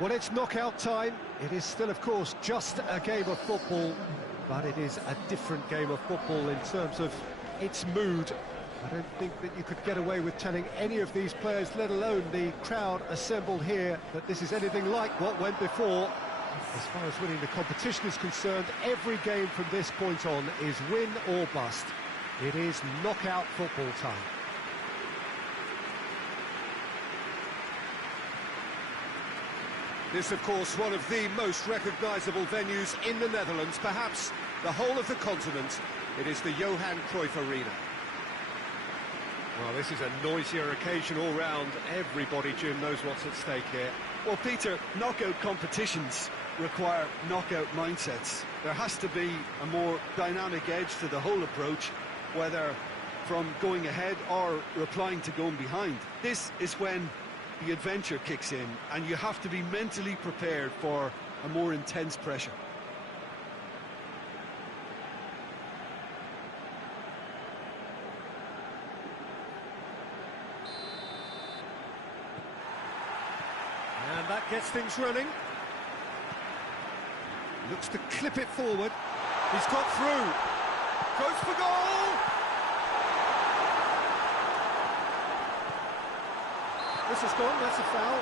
Well, it's knockout time. It is still, of course, just a game of football, but it is a different game of football in terms of its mood. I don't think that you could get away with telling any of these players, let alone the crowd assembled here, that this is anything like what went before. As far as winning the competition is concerned, every game from this point on is win or bust. It is knockout football time. This, of course, one of the most recognisable venues in the Netherlands, perhaps the whole of the continent. It is the Johan Cruyff Arena. Well, this is a noisier occasion all round. Everybody, Jim, knows what's at stake here. Well, Peter, knockout competitions require knockout mindsets. There has to be a more dynamic edge to the whole approach, whether from going ahead or replying to going behind. This is when the adventure kicks in, and you have to be mentally prepared for a more intense pressure. And that gets things running. Looks to clip it forward. He's got through. Goes for goal! This is gone, that's a foul.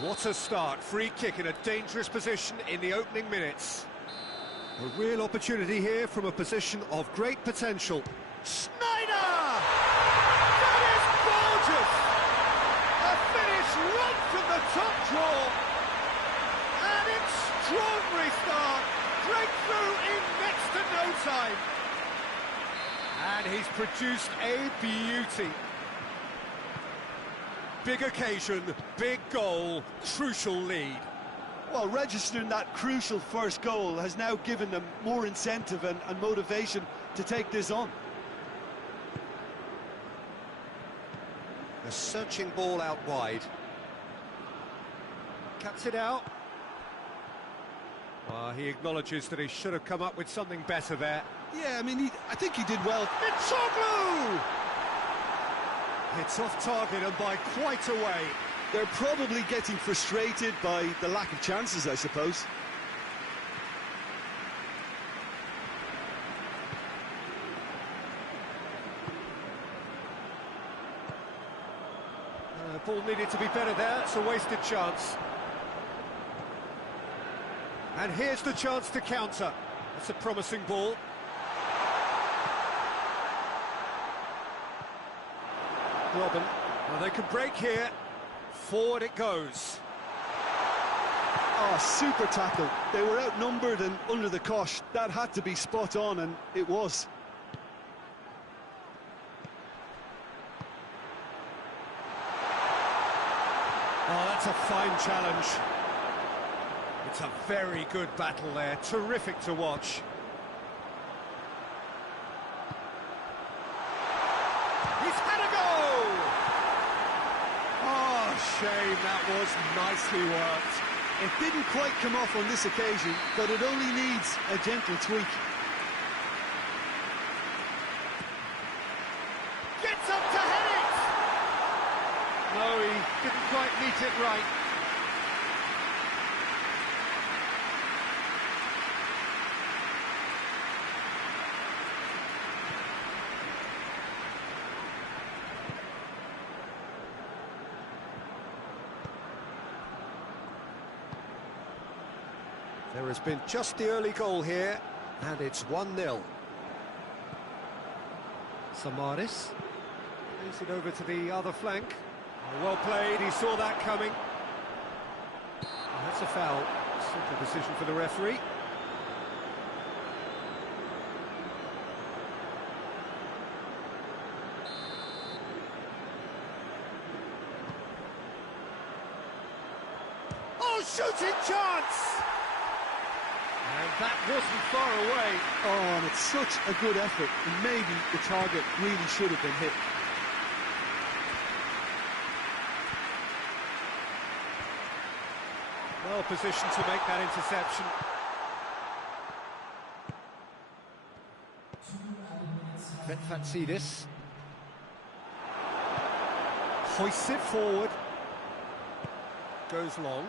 What a start. Free kick in a dangerous position in the opening minutes. A real opportunity here from a position of great potential. Snyder! That is gorgeous! A finish right from the top draw. An extraordinary start. Breakthrough in next to no time. And he's produced a beauty. Big occasion, big goal, crucial lead. Well, registering that crucial first goal has now given them more incentive and motivation to take this on. A searching ball out wide. Cuts it out. He acknowledges that he should have come up with something better there. Yeah, I mean, I think he did well. Mitsoglu! It's off target and by quite a way. They're probably getting frustrated by the lack of chances, I suppose. Ball needed to be better there. It's a wasted chance. And here's the chance to counter. That's a promising ball. Robin. Well, they can break here. Forward it goes. Oh, super tackle. They were outnumbered and under the cosh. That had to be spot on, and it was. Oh, that's a fine challenge. It's a very good battle there. Terrific to watch. He's had a go! Oh, shame, that was nicely worked. It didn't quite come off on this occasion, but it only needs a gentle tweak. Gets up to head it! No, he didn't quite meet it right. There has been just the early goal here, and it's 1-0. Samaris plays it over to the other flank. Oh, well played, he saw that coming. Oh, that's a foul. Simple decision for the referee. Oh, shooting chance! And that wasn't far away. Oh, and it's such a good effort. And maybe the target really should have been hit. Well positioned to make that interception. Vetfatsidis. Hoists it forward. Goes long.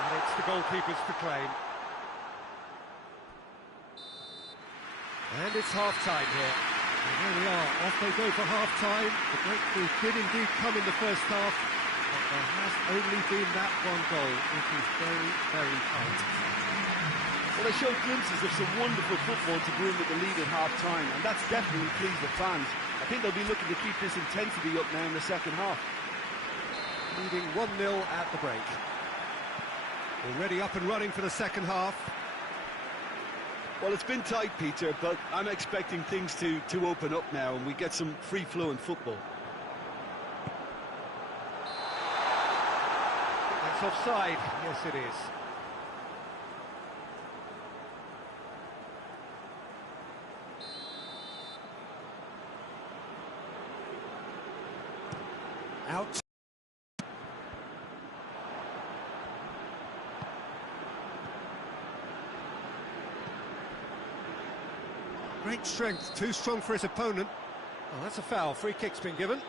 And it's the goalkeeper's to claim. And it's half-time here. And there we are, off they go for half-time. The breakthrough did indeed come in the first half, but there has only been that one goal, which is very, very tight. Well, they showed glimpses of some wonderful football to bring with the lead at half-time, and that's definitely pleased the fans. I think they'll be looking to keep this intensity up now in the second half. Leading 1-0 at the break. Already up and running for the second half. Well, it's been tight, Peter, but I'm expecting things to open up now and we get some free-flowing football. That's offside. Yes, it is. Out. Great strength, too strong for his opponent. Oh, that's a foul. Free kick's been given.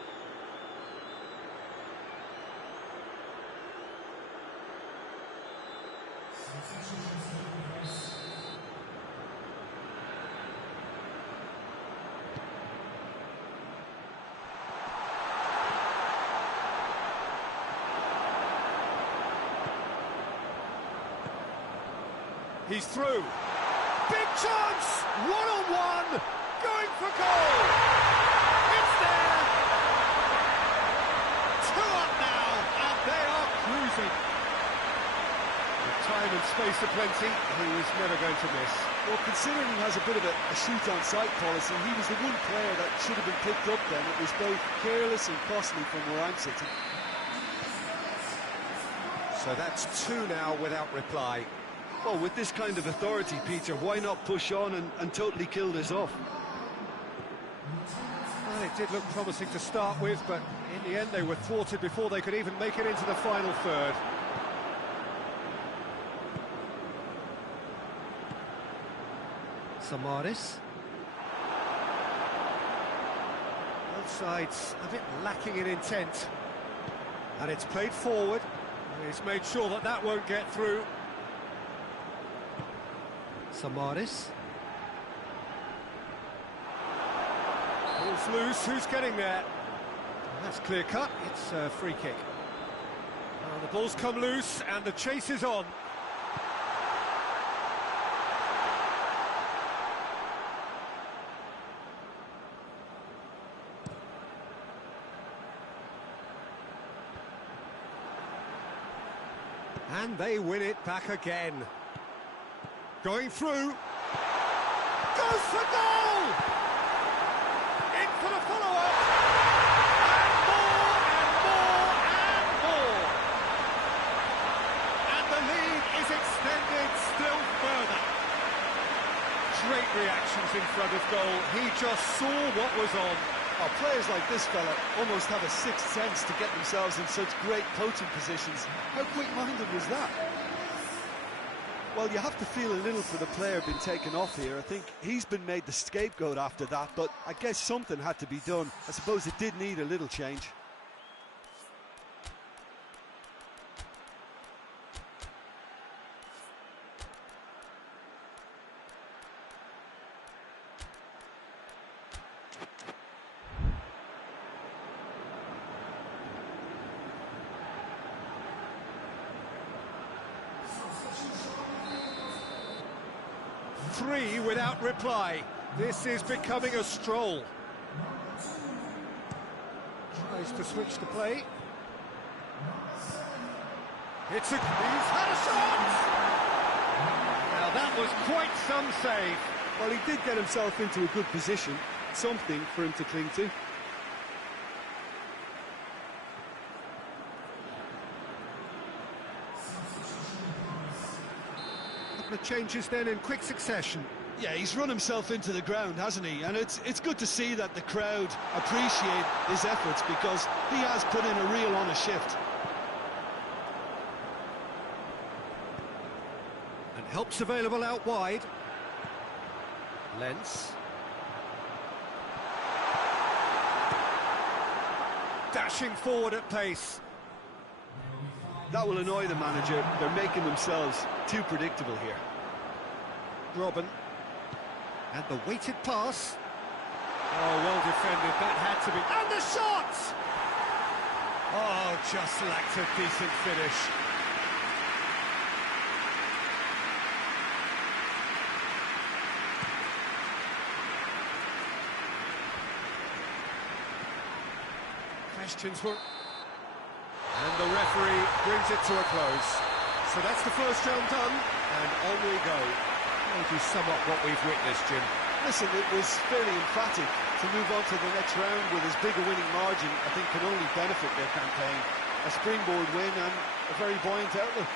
He's through. Big chance! One-on-one! Going for goal! It's there! 2 up now, and they are cruising. With time and space aplenty, he was never going to miss. Well, considering he has a bit of a shoot-on-sight policy, he was the one player that should have been picked up then. It was both careless and costly from where I'm sitting. So that's 2 now without reply. Well, with this kind of authority, Peter, why not push on and totally kill this off? Well, it did look promising to start with, but in the end they were thwarted before they could even make it into the final third. Samaris. Both sides a bit lacking in intent. And it's played forward. He's made sure that that won't get through. Samaris. Ball's loose, who's getting there? That's clear cut, it's a free kick. The ball's come loose and the chase is on. And they win it back again. Going through, goes for goal! In for the follow-up, and more, and more, and more! And the lead is extended still further. Great reactions in front of goal, he just saw what was on. Oh, players like this fella almost have a sixth sense to get themselves in such great coaching positions. How quick-minded was that? Well, you have to feel a little for the player being taken off here. I think he's been made the scapegoat after that, but I guess something had to be done. I suppose it did need a little change. Three without reply. This is becoming a stroll. Tries to switch the play. He's had a shot! Now that was quite some save. Well, he did get himself into a good position. Something for him to cling to. The changes then in quick succession. Yeah, he's run himself into the ground, hasn't he? And it's good to see that the crowd appreciate his efforts because he has put in a real honest shift. And help's available out wide. Lens. Dashing forward at pace. That will annoy the manager. They're making themselves too predictable here. Robin. And the weighted pass. Oh, well defended, that had to be... And the shot! Oh, just lacked a decent finish. Questions were... And the referee brings it to a close. So that's the first round done, and on we go. How would you sum up what we've witnessed, Jim? Listen, it was fairly emphatic. To move on to the next round with as big a winning margin, I think can only benefit their campaign. A springboard win and a very buoyant outlook.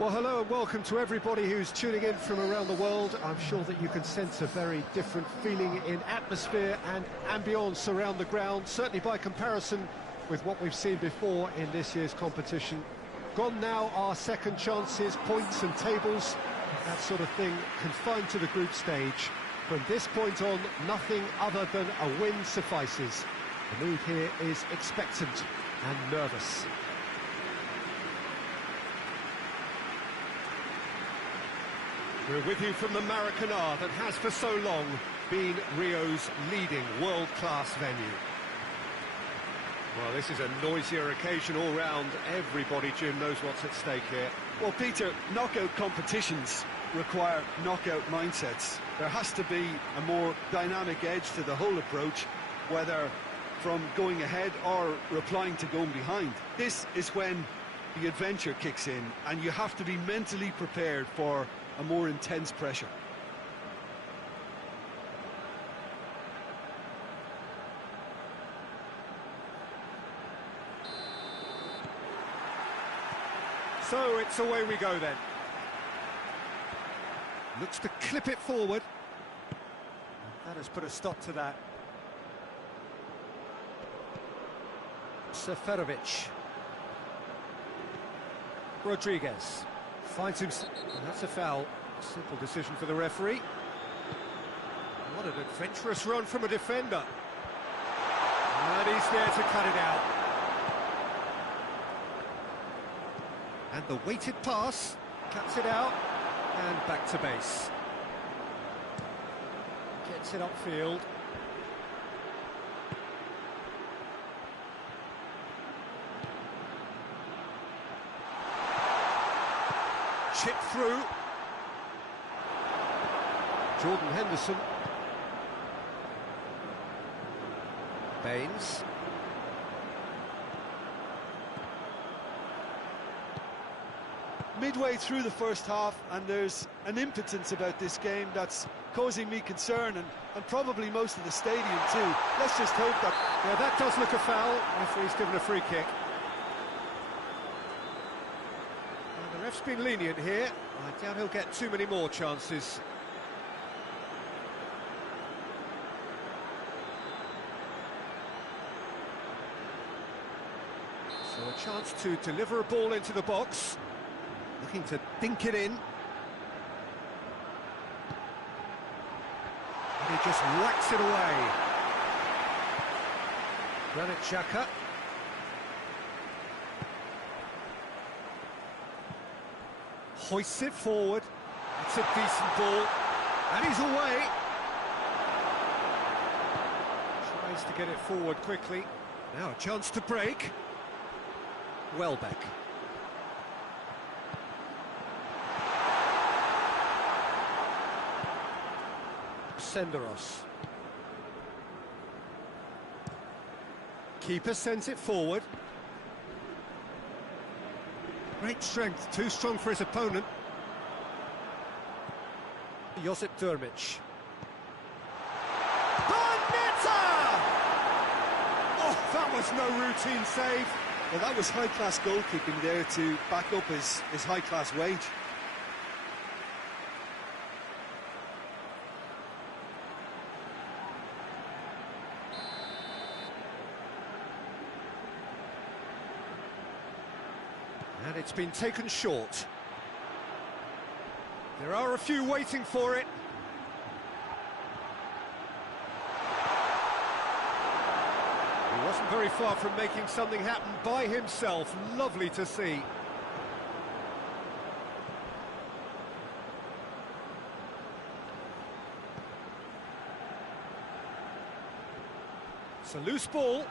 Well, hello and welcome to everybody who's tuning in from around the world. I'm sure that you can sense a very different feeling in atmosphere and ambience around the ground, certainly by comparison with what we've seen before in this year's competition. Gone now are second chances, points and tables, that sort of thing confined to the group stage. From this point on, nothing other than a win suffices. The mood here is expectant and nervous. We're with you from the Maracanã that has for so long been Rio's leading world-class venue. Well, this is a noisier occasion all round. Everybody, Jim, knows what's at stake here. Well, Peter, knockout competitions require knockout mindsets. There has to be a more dynamic edge to the whole approach, whether from going ahead or replying to going behind. This is when the adventure kicks in, and you have to be mentally prepared for a more intense pressure. So it's away we go then. Looks to clip it forward. That has put a stop to that. Seferovic. Rodriguez finds him. That's a foul. Simple decision for the referee. What an adventurous run from a defender. And he's there to cut it out. And the weighted pass cuts it out and back to base. Gets it upfield. Chip through. Jordan Henderson. Baines. Midway through the first half, and there's an impotence about this game that's causing me concern, and probably most of the stadium too. Let's just hope that... Yeah, that does look a foul. Referee's given a free kick. ref's been lenient here. I doubt he'll get too many more chances. So a chance to deliver a ball into the box. Looking to dink it in. And he just whacks it away. Granit Xhaka. Hoists it forward. It's a decent ball. And he's away. Tries to get it forward quickly. Now a chance to break. Welbeck. Senderos. Keeper sends it forward. Great strength, too strong for his opponent. Josip Durmic. Bonetta! Oh, that was no routine save. Well, that was high-class goalkeeping there to back up his high-class wage. And it's been taken short. There are a few waiting for it. He wasn't very far from making something happen by himself. Lovely to see. It's a loose ball.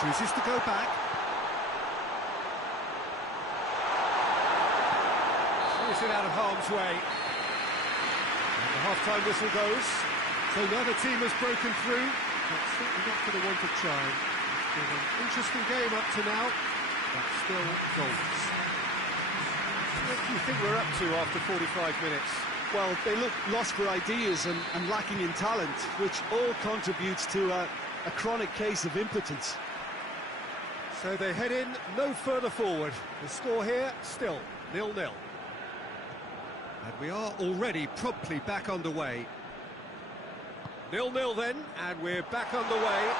Chooses to go back. Clears it out of harm's way. And the half-time whistle goes. So neither team has broken through, but certainly not for the want of trying. It's been an interesting game up to now, but still goals. What do you think we're up to after 45 minutes? Well, they look lost for ideas and lacking in talent, which all contributes to a chronic case of impotence. So they head in no further forward. The score here, still 0-0. And we are already promptly back underway. 0-0 then, and we're back underway.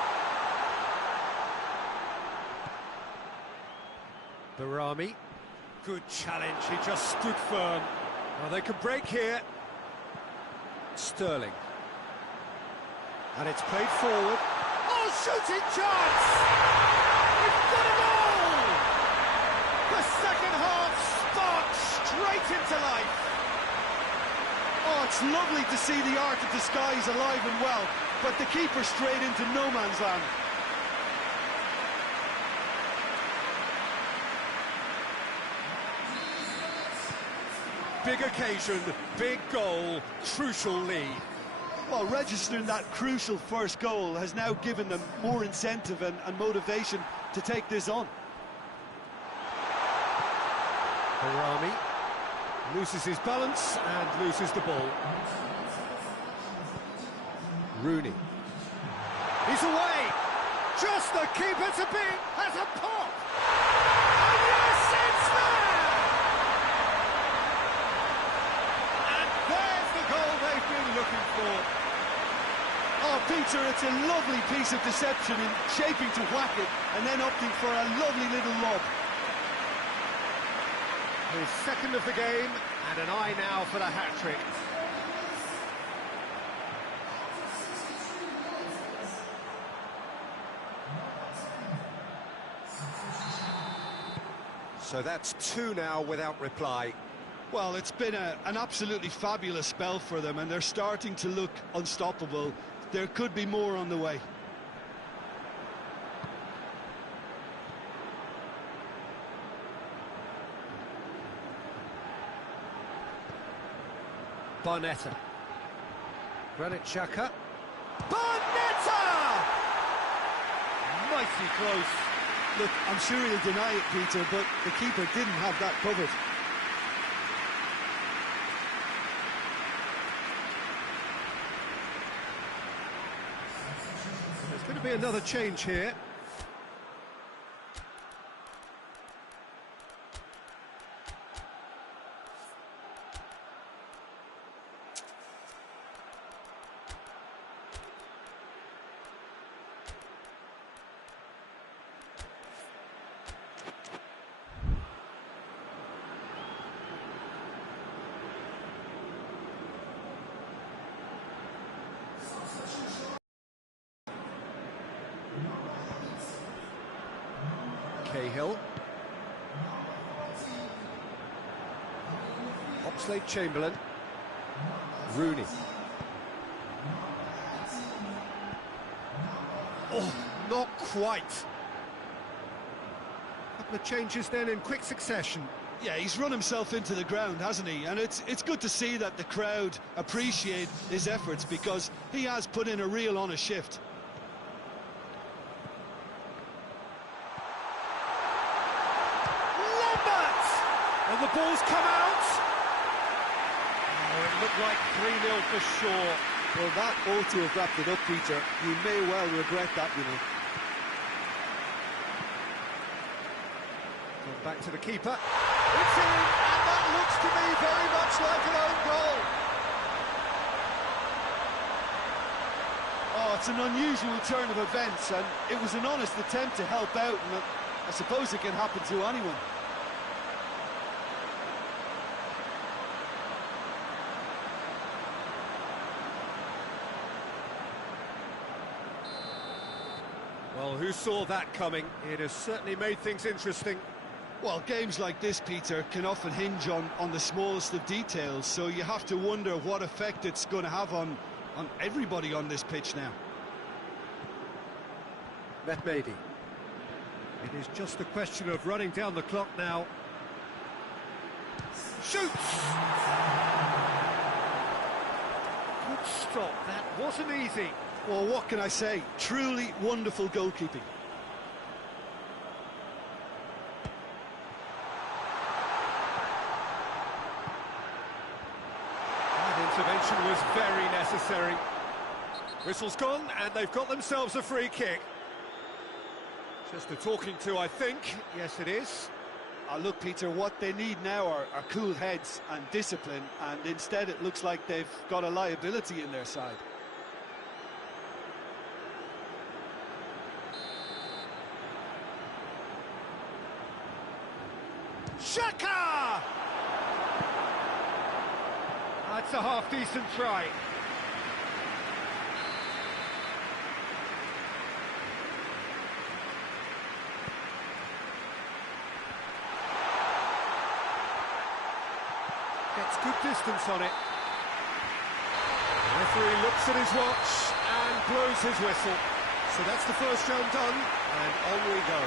Barami. Good challenge, he just stood firm. Now they can break here. Sterling. And it's played forward. Oh, shooting chance! We've got a goal! The second half sparks straight into life. Oh, it's lovely to see the art of the skies alive and well, but the keeper straight into no man's land. Big occasion, big goal, crucial lead. Well, registering that crucial first goal has now given them more incentive and motivation to take this on. Barami loses his balance and loses the ball. Rooney. He's away! Just the keeper to beat, has a pop! And yes, it's there! And there's the goal they've been looking for. Oh, Peter, it's a lovely piece of deception in shaping to whack it and then opting for a lovely little lob. His second of the game, and an eye now for the hat-trick. So that's two now without reply. Well, it's been an absolutely fabulous spell for them, and they're starting to look unstoppable. There could be more on the way. Bonetta. Granit Xhaka. Bonetta! Mighty close. Look, I'm sure he'll deny it, Peter, but the keeper didn't have that covered. There's going to be another change here. Cahill. Oxlade-Chamberlain. Rooney. Oh, not quite. Couple of changes then in quick succession. Yeah, he's run himself into the ground, hasn't he? And it's good to see that the crowd appreciate his efforts, because he has put in a real honest shift. Lambert! And the ball's come out. Oh, it looked like 3-0 for sure. Well, that ought to have wrapped it up, Peter. You may well regret that, you know. Back to the keeper. It's in, and that looks to me very much like an own goal. Oh, it's an unusual turn of events, and it was an honest attempt to help out, and I suppose it can happen to anyone. Well, who saw that coming? It has certainly made things interesting. Well, games like this, Peter, can often hinge on the smallest of details, so you have to wonder what effect it's going to have on everybody on this pitch now. Mehmedi. It is just a question of running down the clock now. Shoots! Good stop, that wasn't easy. Well, what can I say? Truly wonderful goalkeeping. Intervention was very necessary. Whistle's gone, and they've got themselves a free kick. Just a talking to, I think. Yes, it is. Look, Peter, what they need now are cool heads and discipline, and instead it looks like they've got a liability in their side. Shaka! That's a half-decent try. Gets good distance on it. The referee looks at his watch and blows his whistle. So that's the first round done, and on we go.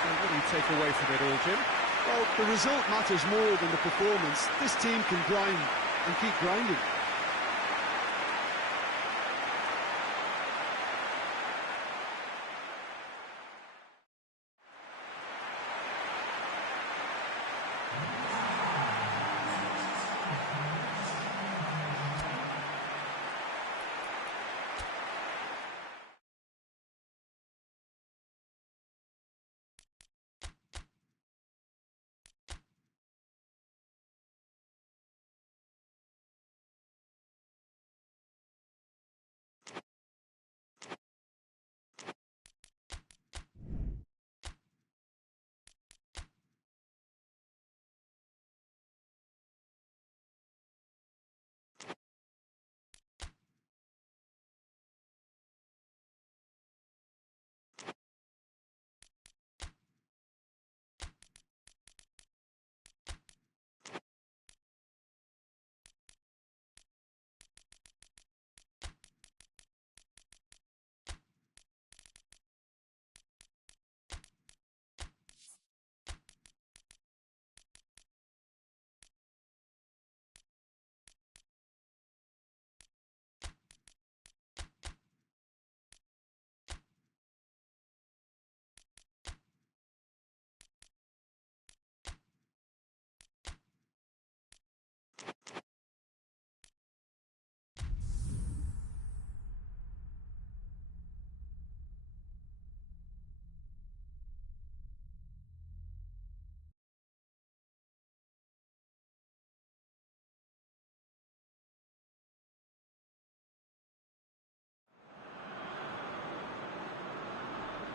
So what do you take away from it all, Jim? Well, the result matters more than the performance. This team can grind and keep grinding.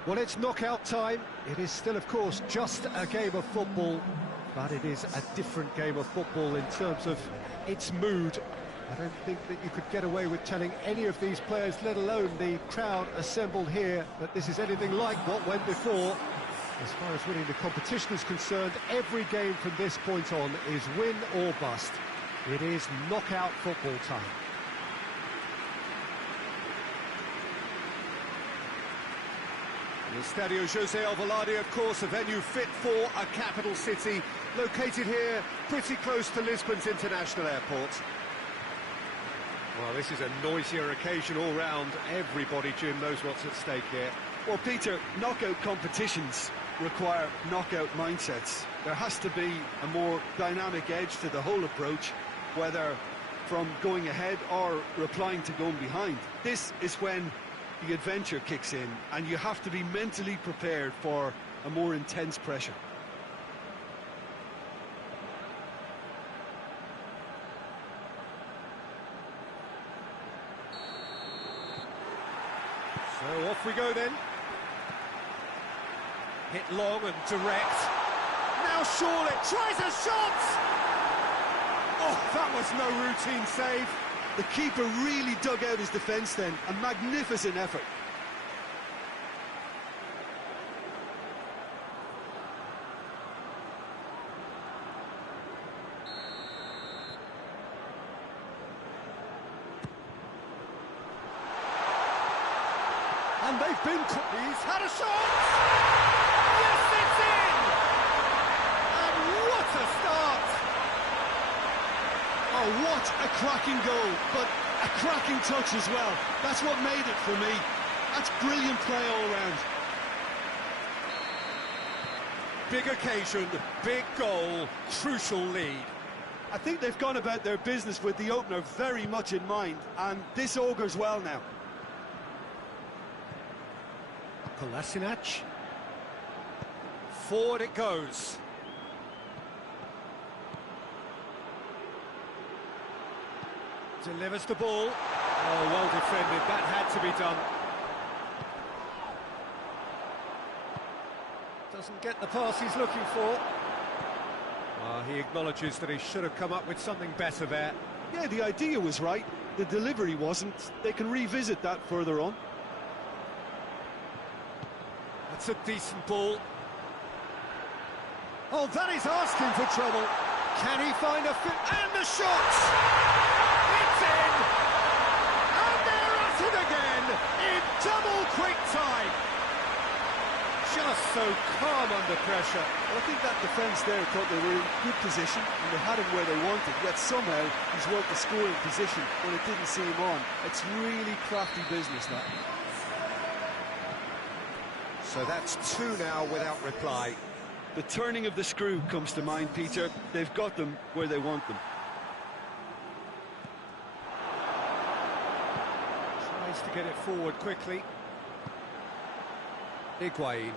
Well, it's knockout time. It is still, of course, just a game of football, but it is a different game of football in terms of its mood. I don't think that you could get away with telling any of these players, let alone the crowd assembled here, that this is anything like what went before. As far as winning the competition is concerned, every game from this point on is win or bust. It is knockout football time. The Estadio José Alvalade, of course, a venue fit for a capital city, located here pretty close to Lisbon's international airport. Well, this is a noisier occasion all round. Everybody, Jim, knows what's at stake here. Well, Peter, knockout competitions require knockout mindsets. There has to be a more dynamic edge to the whole approach, whether from going ahead or replying to going behind. This is when the adventure kicks in, and you have to be mentally prepared for a more intense pressure. So off we go then. Hit long and direct. Now Shaw tries a shot! Oh, that was no routine save. The keeper really dug out his defence then. A magnificent effort. And they've been... He's had a shot! Yes, it's in! And what a start! Oh, what a cracking goal, but a cracking touch as well. That's what made it for me. That's brilliant play all round. Big occasion, big goal, crucial lead. I think they've gone about their business with the opener very much in mind, and this augurs well now. Kolasinac. Forward it goes. Delivers the ball. Oh, well defended. That had to be done. Doesn't get the pass he's looking for. He acknowledges that he should have come up with something better there. Yeah, the idea was right. The delivery wasn't. They can revisit that further on. That's a decent ball. Oh, that is asking for trouble. Can he find a fit? And the shot! It's in! And they're at it again in double quick time. Just so calm under pressure. Well, I think that defence there thought they were in good position and they had him where they wanted, yet somehow he's worked the scoring position when it didn't see him on. It's really crafty business, that. So that's two now without reply. The turning of the screw comes to mind, Peter. They've got them where they want them. Tries to get it forward quickly. Higuain.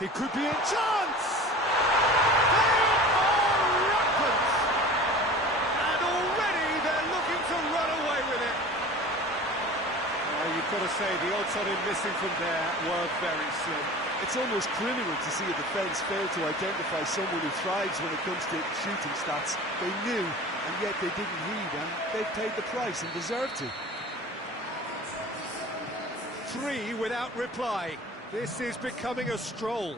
He could be in chance! They are rampant! And already they're looking to run away with it. Well, you've got to say the odds on him missing from there were very slim. It's almost criminal to see a defence fail to identify someone who thrives when it comes to shooting stats. They knew, and yet they didn't heed, and they paid the price and deserved to. Three without reply. This is becoming a stroll.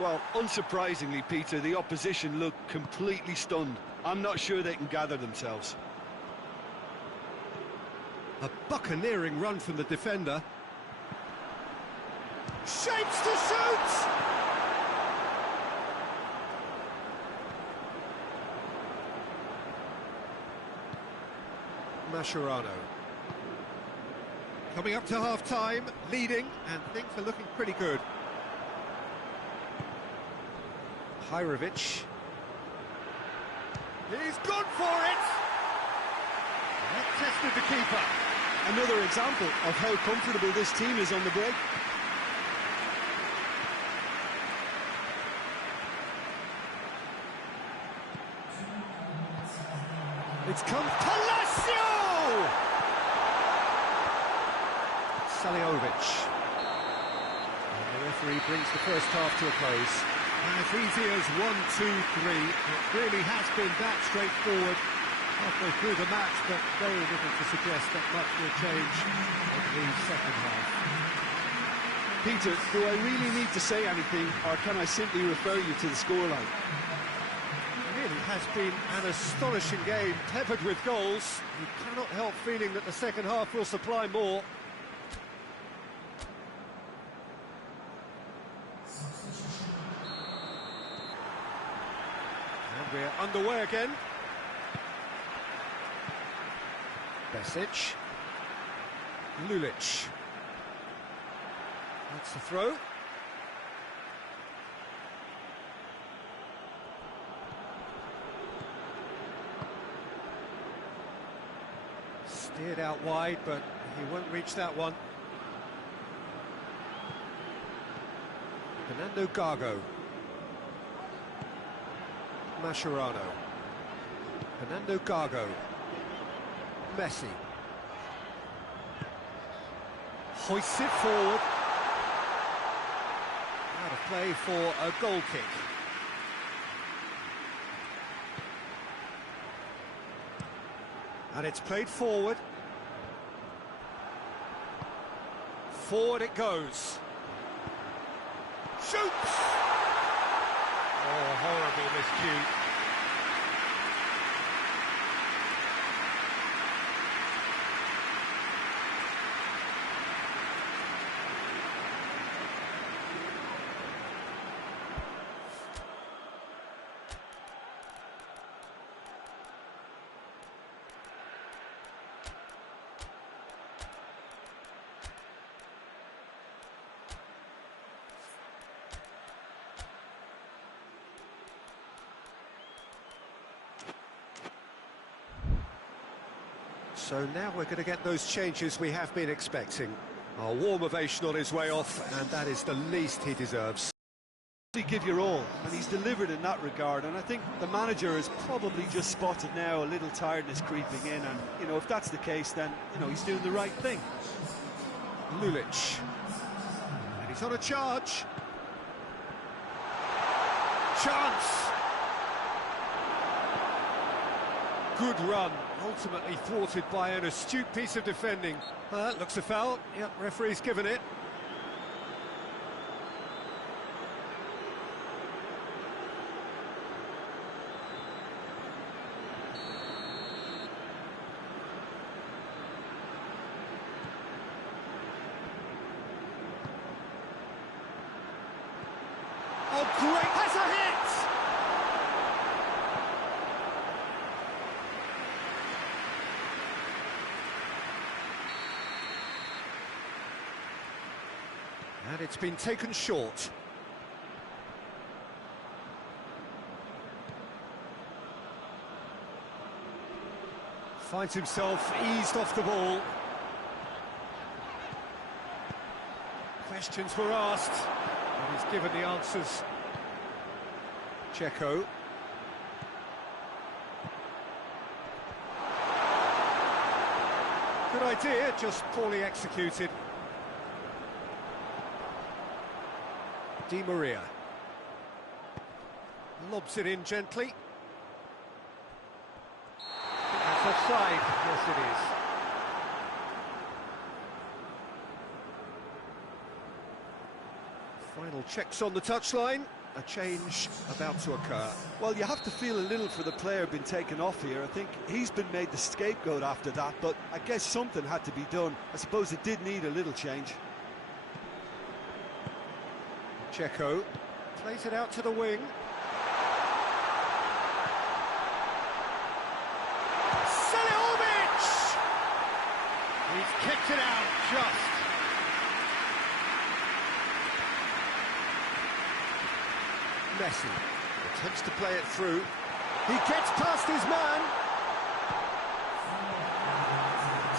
Well, unsurprisingly, Peter, the opposition look completely stunned. I'm not sure they can gather themselves. A buccaneering run from the defender. Shapes to shoot! Mascherano. Coming up to half-time, leading, and things are looking pretty good. Hirovic. He's gone for it! That tested the keeper. Another example of how comfortable this team is on the break. It's come Palacio! Saliovic. And the referee brings the first half to a close. And as easy as 1, 2, 3, it really has been that straightforward halfway through the match, but very little to suggest that much will change in the second half. Peter, do I really need to say anything, or can I simply refer you to the scoreline? It really has been an astonishing game, peppered with goals. You cannot help feeling that the second half will supply more. And we're underway again. Besic. Lulic. That's the throw. Steered out wide, but he won't reach that one. Fernando Gago. Mascherano. Fernando Gago. Messi. Hoists it forward. Out of play for a goal kick. And it's played forward. Forward it goes. Shoots! Oh, horrible miscue. So now we're going to get those changes we have been expecting. A warm ovation on his way off, and that is the least he deserves. You give your all, and he's delivered in that regard, and I think the manager has probably just spotted now a little tiredness creeping in, and, you know, if that's the case, then, you know, he's doing the right thing. Lulic. And he's on a charge. Chance! Good run, ultimately thwarted by an astute piece of defending. That looks a foul. Yep, referee's given it. Oh, great! Has a hit! And it's been taken short. Finds himself eased off the ball. Questions were asked, and he's given the answers. Checo. Good idea, just poorly executed. Di Maria lobs it in gently. That's offside. Yes, it is. Final checks on the touchline. A change about to occur. Well, you have to feel a little for the player being taken off here. I think he's been made the scapegoat after that, but I guess something had to be done. I suppose it did need a little change. Checo plays it out to the wing. Seliovic! He's kicked it out just. Messi attempts to play it through. He gets past his man.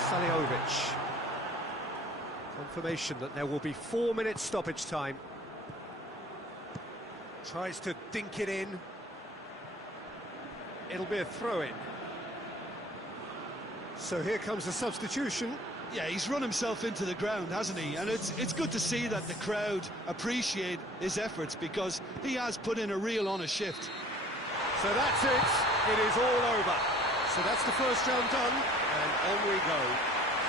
Seliovic. Confirmation that there will be 4 minutes stoppage time. Tries to dink it in. It'll be a throw-in. So here comes the substitution. Yeah, he's run himself into the ground, hasn't he? And it's good to see that the crowd appreciate his efforts, because he has put in a real honest shift. So that's it. It is all over. So that's the first round done, and on we go.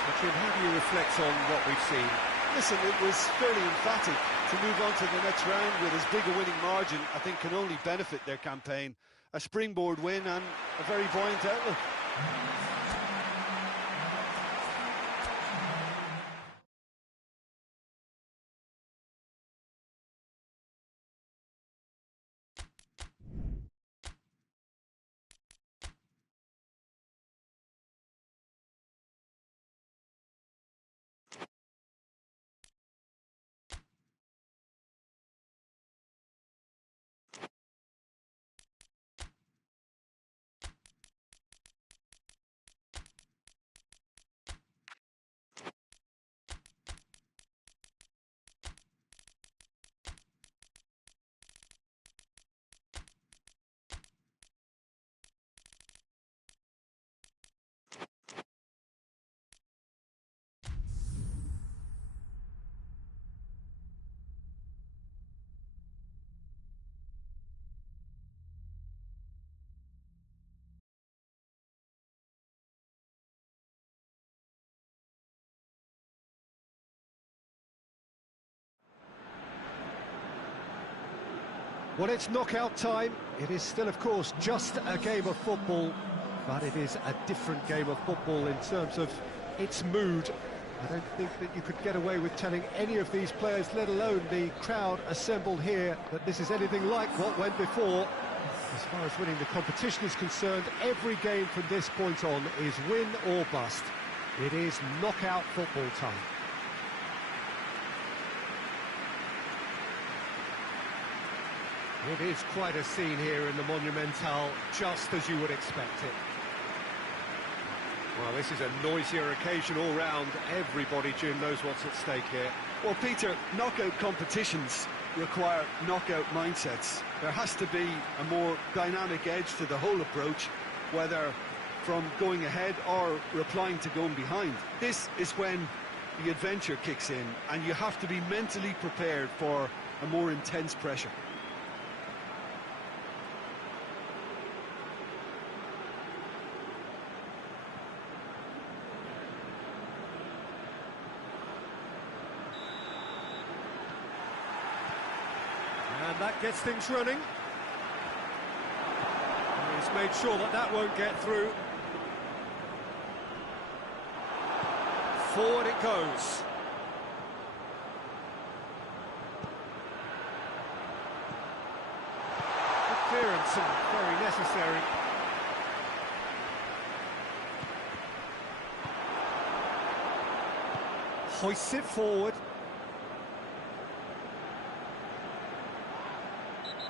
So Jim, how do you reflect on what we've seen? Listen, it was fairly emphatic. To move on to the next round with as big a winning margin, I think can only benefit their campaign. A springboard win and a very buoyant outlook. Well, it's knockout time. It is still, of course, just a game of football, but it is a different game of football in terms of its mood. I don't think that you could get away with telling any of these players, let alone the crowd assembled here, that this is anything like what went before. As far as winning the competition is concerned, every game from this point on is win or bust. It is knockout football time. It is quite a scene here in the Monumental, just as you would expect it. Well, this is a noisier occasion all round. Everybody, Jim, knows what's at stake here. Well, Peter, knockout competitions require knockout mindsets. There has to be a more dynamic edge to the whole approach, whether from going ahead or replying to going behind. This is when the adventure kicks in, and you have to be mentally prepared for a more intense pressure. And that gets things running. And he's made sure that that won't get through. Forward it goes. Good clearance and very necessary. Hoists it forward.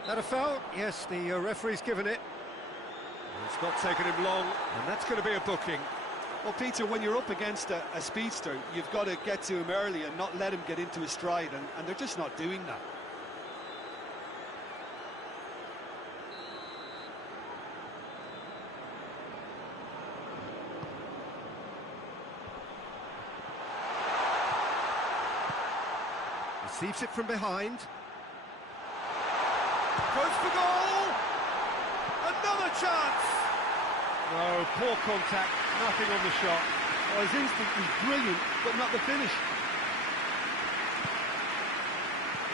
That a foul? Yes, the referee's given it. It's not taken him long, and that's going to be a booking. Well, Peter, when you're up against a speedster, you've got to get to him early and not let him get into his stride, and they're just not doing that. Receives it from behind. Goes for goal! Another chance! No, poor contact, nothing on the shot. Well, his instinct was brilliant, but not the finish.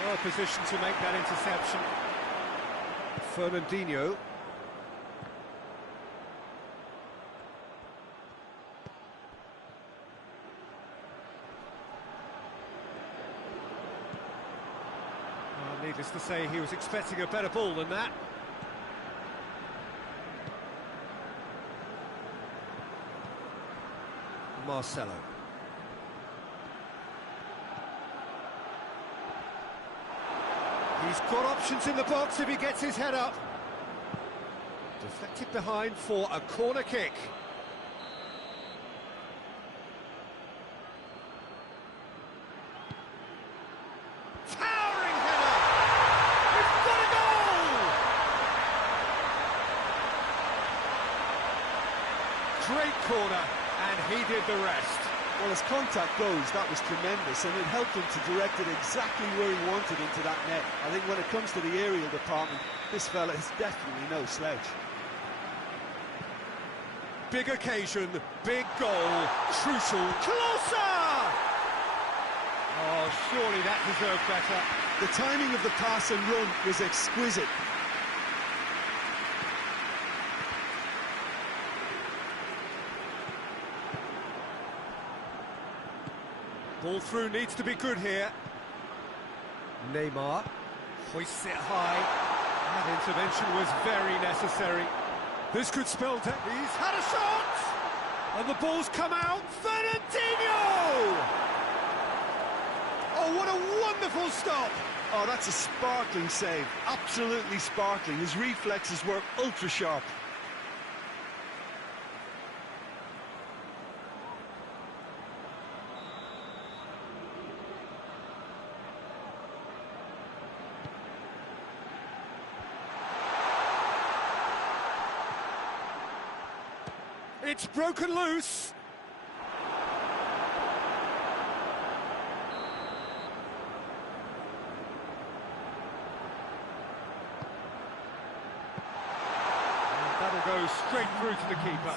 Well positioned to make that interception. Fernandinho. Needless to say, he was expecting a better ball than that. Marcelo. He's got options in the box if he gets his head up. Deflected behind for a corner kick. Great corner, and he did the rest. Well, as contact goes, that was tremendous, and it helped him to direct it exactly where he wanted into that net. I think when it comes to the aerial department, this fella is definitely no slouch. Big occasion, big goal, crucial, closer! Oh, surely that deserved better. The timing of the pass and run was exquisite. Ball through needs to be good here. Neymar hoists it high. That intervention was very necessary. This could spell death. He's had a shot! And the ball's come out. Fernandinho! Oh, what a wonderful stop! Oh, that's a sparkling save. Absolutely sparkling. His reflexes were ultra sharp. It's broken loose. And that'll go straight through to the keeper.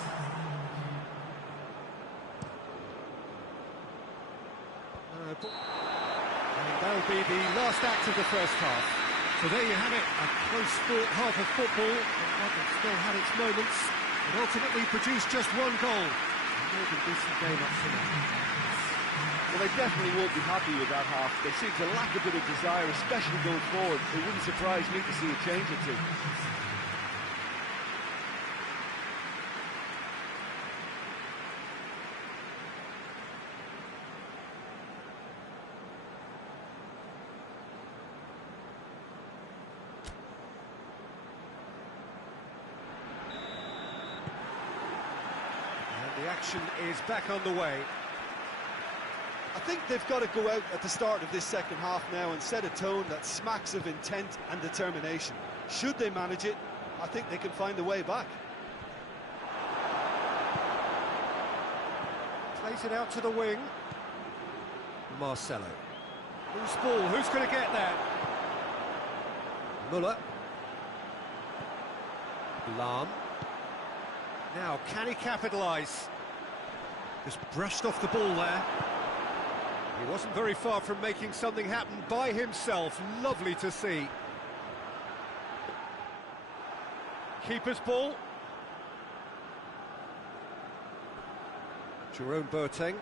And that'll be the last act of the first half. So there you have it, a close-fought half of football, but one that still had its moments. It ultimately produced just one goal. A more than decent game up to now. Well, they definitely won't be happy with that half. They seem to lack a bit of desire, especially going forward. It wouldn't surprise me to see a change or two. The action is back on the way. I think they've got to go out at the start of this second half now and set a tone that smacks of intent and determination. Should they manage it, I think they can find a way back. Plays it out to the wing. Marcelo. Loose ball, who's going to get that? Muller. Lahm. Now, can he capitalise? Just brushed off the ball there. He wasn't very far from making something happen by himself. Lovely to see. Keeper's ball. Jerome Boateng.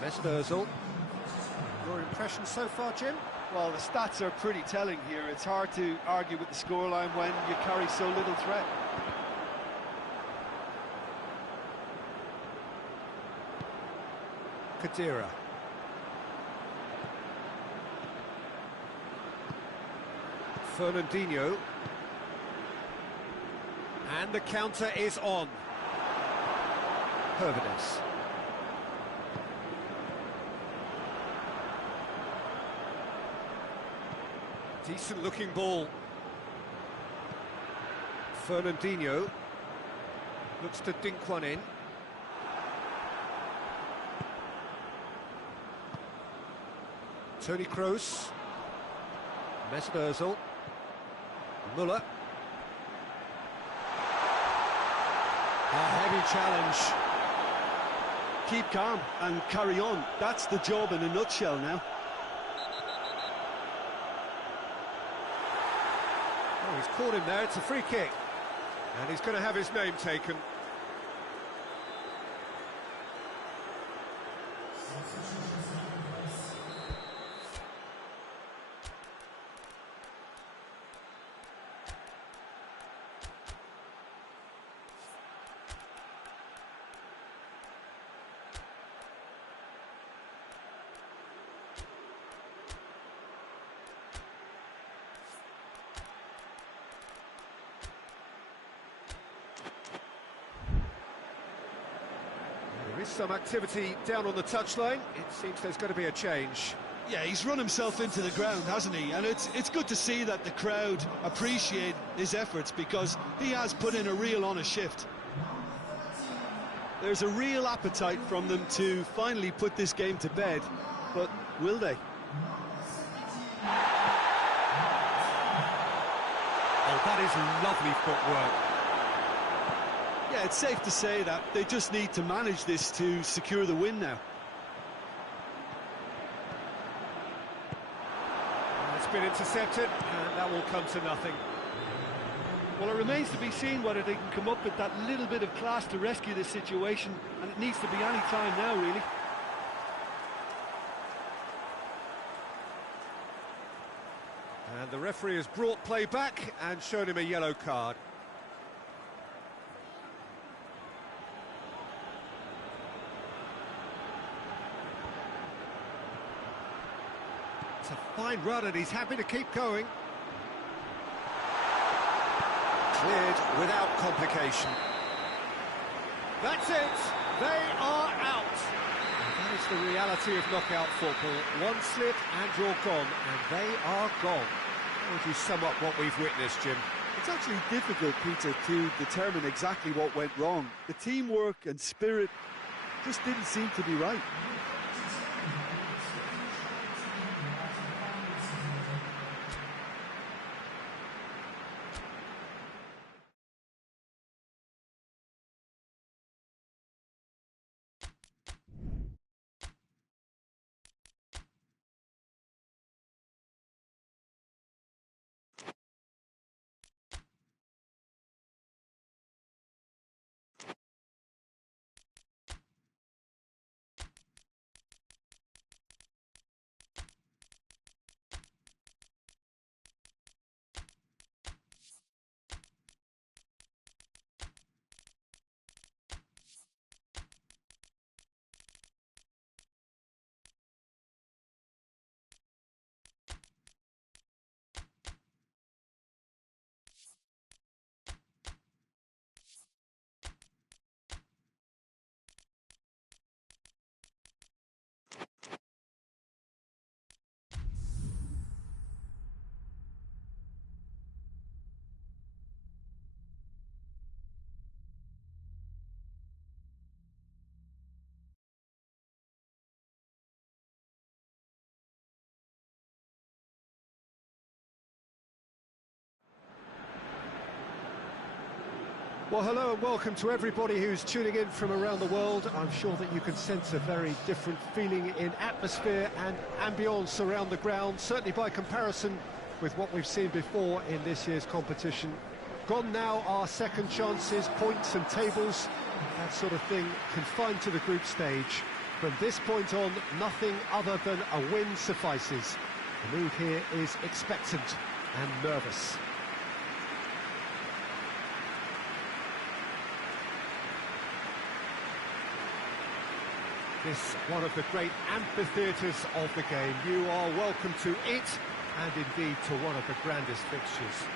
Mesut Ozil. Your impression so far, Jim? Well, the stats are pretty telling here. It's hard to argue with the scoreline when you carry so little threat. Khedira. Fernandinho. And the counter is on. Hervedes. Decent looking ball. Fernandinho looks to dink one in. Toni Kroos. Mesut Ozil. Muller. A heavy challenge. Keep calm and carry on. That's the job in a nutshell now. Oh, he's caught him there, it's a free kick. And he's going to have his name taken. There is some activity down on the touchline. It seems there's going to be a change. Yeah, he's run himself into the ground, hasn't he? And it's good to see that the crowd appreciate his efforts because he has put in a real honest shift. There's a real appetite from them to finally put this game to bed, but will they? Oh, that is lovely footwork. Yeah, it's safe to say that they just need to manage this to secure the win now. been intercepted, and that will come to nothing. Well, it remains to be seen whether they can come up with that little bit of class to rescue this situation, and it needs to be any time now, really. And the referee has brought play back and shown him a yellow card. It's a fine run and he's happy to keep going. Cleared without complication. That's it! They are out! And that is the reality of knockout football. One slip and you're gone, and they are gone. How would you sum up what we've witnessed, Jim? It's actually difficult, Peter, to determine exactly what went wrong. The teamwork and spirit just didn't seem to be right. Well, hello and welcome to everybody who's tuning in from around the world. I'm sure that you can sense a very different feeling in atmosphere and ambience around the ground, certainly by comparison with what we've seen before in this year's competition. Gone now are second chances, points and tables, that sort of thing confined to the group stage. From this point on, nothing other than a win suffices. The mood here is expectant and nervous. This one of the great amphitheatres of the game. You are welcome to it, and indeed to one of the grandest fixtures.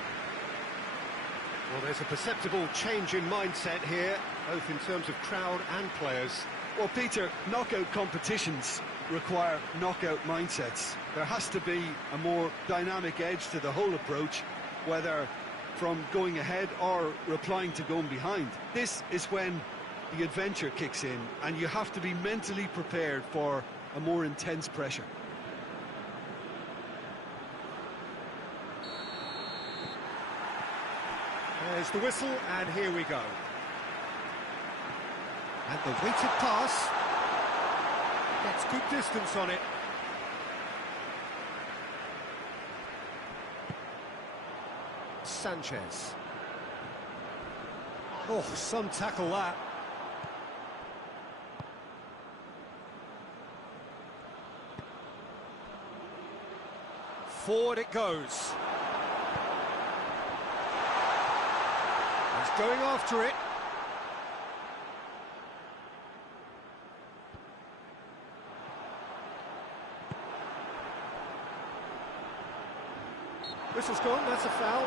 Well, there's a perceptible change in mindset here, both in terms of crowd and players. Well, Peter, knockout competitions require knockout mindsets. There has to be a more dynamic edge to the whole approach, whether from going ahead or replying to going behind. This is when the adventure kicks in, and you have to be mentally prepared for a more intense pressure. There's the whistle, and here we go. And the weighted pass gets good distance on it. Sanchez. Oh, some tackle that. Forward it goes. He's going after it. Whistle's gone, that's a foul.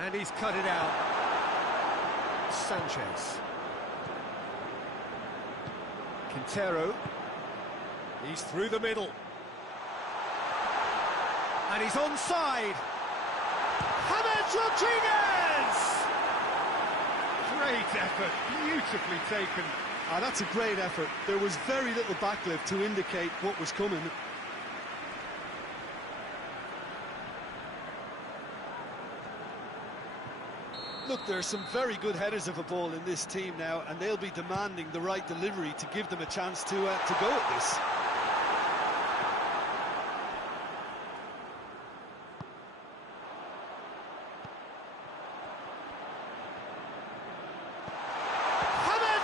And he's cut it out. Sanchez. Quintero. He's through the middle. And he's onside. James Rodriguez! Great effort, beautifully taken. Ah, that's a great effort. There was very little backlift to indicate what was coming. Look, there are some very good headers of a ball in this team now, and they'll be demanding the right delivery to give them a chance to go at this.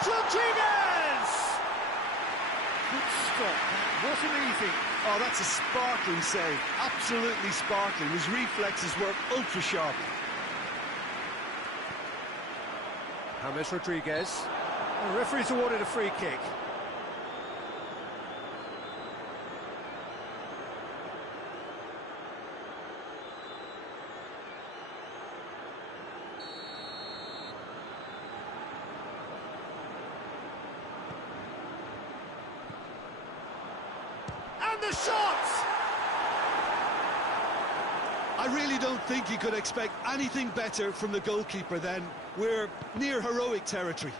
Rodriguez! Good stop, that wasn't easy. Oh, that's a sparkling save, absolutely sparkling. His reflexes were ultra sharp. James Rodriguez. The referee's awarded a free kick. And the shot! I really don't think you could expect anything better from the goalkeeper then. We're near heroic territory.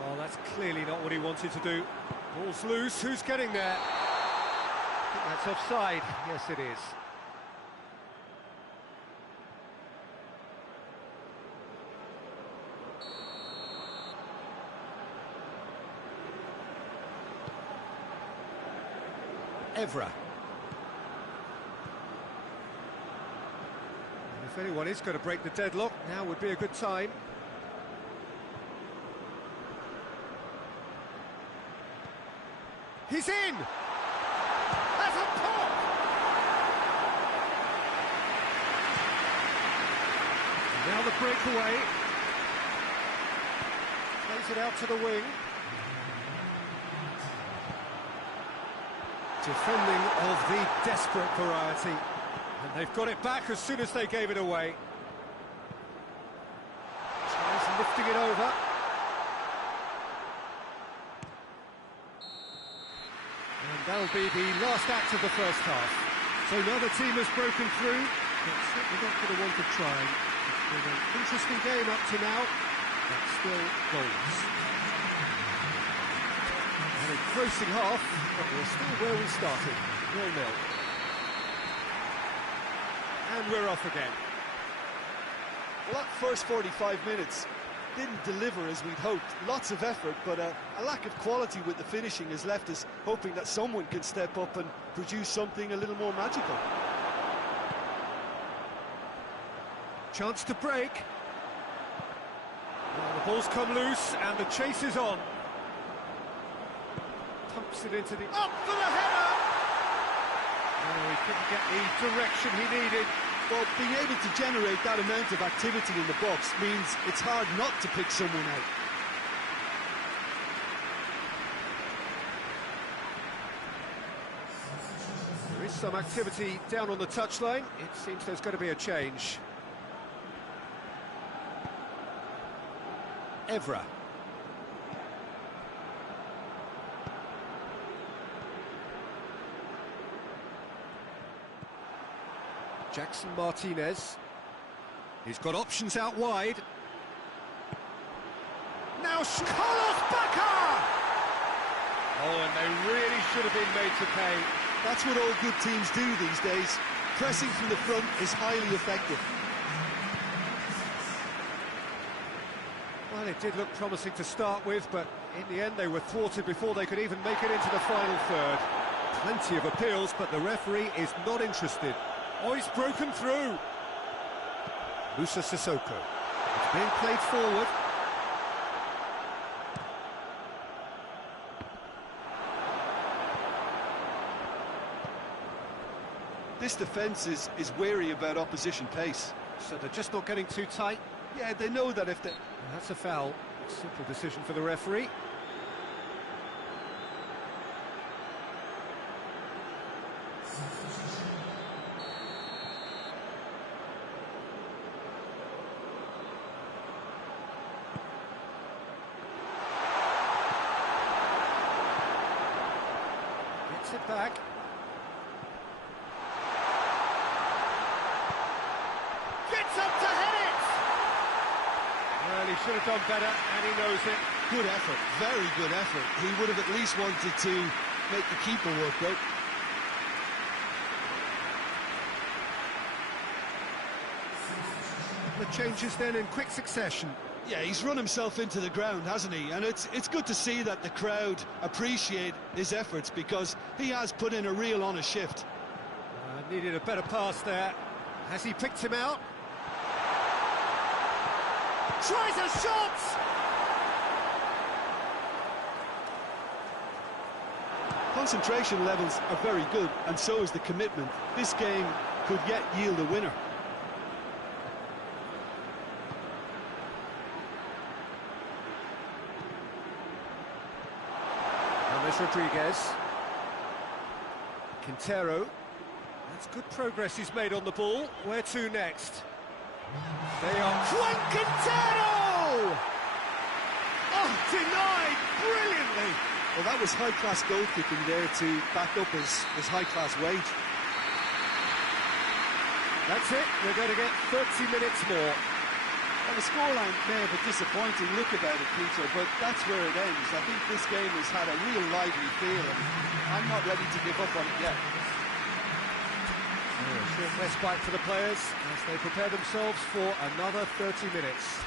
Well, that's clearly not what he wanted to do. Ball's loose, who's getting there? I think that's offside. Yes, it is. Evra. If anyone is going to break the deadlock, now would be a good time. He's in! That's a pop! Now the breakaway. Plays it out to the wing. Defending of the desperate variety. And they've got it back as soon as they gave it away. Tries lifting it over. And that'll be the last act of the first half. So neither team has broken through, but certainly not for the want of trying. It's been an interesting game up to now, but still goals. An engrossing half, but we're still where we started, 0-0. And we're off again. Well, that first 45 minutes didn't deliver as we'd hoped. Lots of effort, but a lack of quality with the finishing has left us hoping that someone can step up and produce something a little more magical. Chance to break. Well, the ball's come loose and the chase is on. Pumps it into the... Up for the header! Oh, he couldn't get the direction he needed. Well, being able to generate that amount of activity in the box means it's hard not to pick someone out. There is some activity down on the touchline. It seems there's going to be a change. Evra. Jackson Martinez. He's got options out wide. Now Carlos Bacca! Oh, and they really should have been made to pay. That's what all good teams do these days. Pressing from the front is highly effective. Well, it did look promising to start with, but in the end they were thwarted before they could even make it into the final third. Plenty of appeals, but the referee is not interested. Oh, he's broken through. Musa Sissoko. It's being played forward. This defence is wary about opposition pace. So they're just not getting too tight. Yeah, they know that if they... That's a foul. Simple decision for the referee. Gets it back. Gets up to head it! should have done better, and he knows it. Good effort, very good effort. He would have at least wanted to make the keeper work, though. The changes then in quick succession. Yeah, he's run himself into the ground, hasn't he? And it's good to see that the crowd appreciate his efforts, because he has put in a real honest shift. Needed a better pass there. Has he picked him out? Tries a shot! Concentration levels are very good, and so is the commitment. This game could yet yield a winner. Rodriguez. Quintero. That's good progress he's made on the ball. Where to next? They are... Juan Quintero! Oh, denied brilliantly! Well, that was high-class goal-kicking there to back up his high-class wage. That's it. We're going to get 30 minutes more. And the scoreline may have a disappointing look about it, Peter, but that's where it ends. I think this game has had a real lively feel, and I'm not ready to give up on it yet. Short respite for the players as they prepare themselves for another 30 minutes.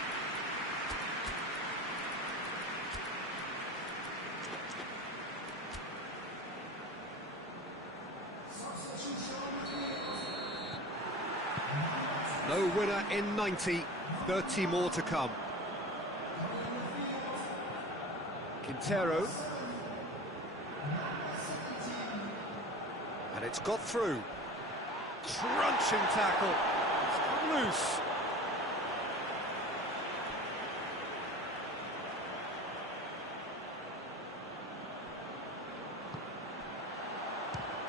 No winner in 90. 30 more to come. Quintero. And it's got through. Crunching tackle. It's come loose.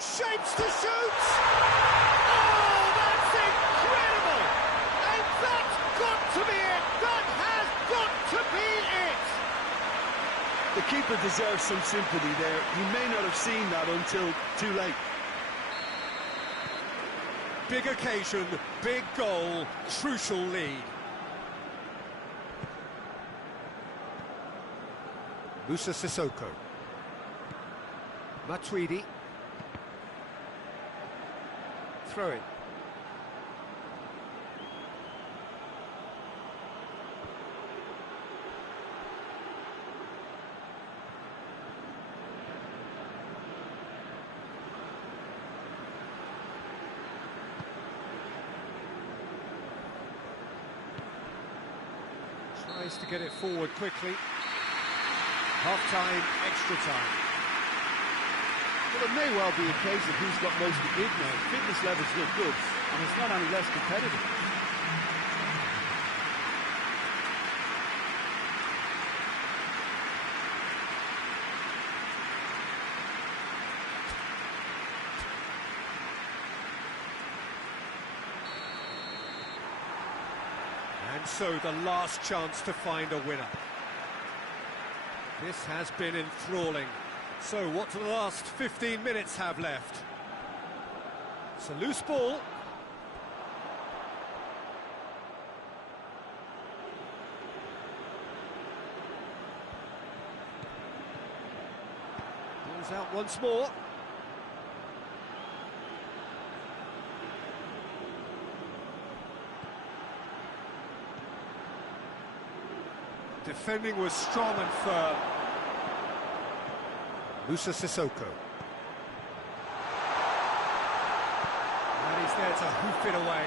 Shapes to shoot! Oh, that's incredible! And that's got to be it! That has got to be it! The keeper deserves some sympathy there. He may not have seen that until too late. Big occasion, big goal, crucial lead. Musa Sissoko. Matuidi. Throw in. Tries to get it forward quickly. Half-time, extra time. Well, it may well be a case of who's got most to give now. Fitness levels look good, and it's not any less competitive. And so the last chance to find a winner. This has been enthralling. So what do the last 15 minutes have left? It's a loose ball. Ball's out once more. Defending was strong and firm. Musa Sissoko. And he's there to hoof it away.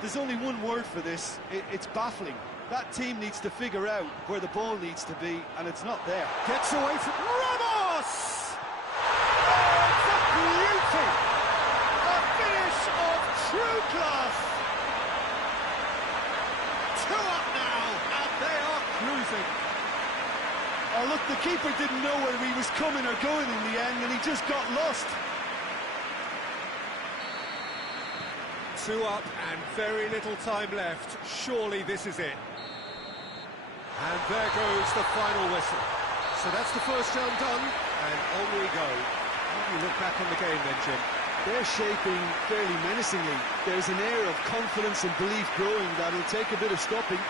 There's only one word for this. It's baffling. That team needs to figure out where the ball needs to be, and it's not there. Gets away from Ramos! Oh, it's a beauty! A finish of true class! 2 up now, and they are cruising. Oh, look, the keeper didn't know whether he was coming or going in the end, and he just got lost. 2 up and very little time left. Surely this is it. And there goes the final whistle. So that's the first round done, and on we go. How do you look back on the game then, Jim? They're shaping fairly menacingly. There's an air of confidence and belief growing that'll take a bit of stopping.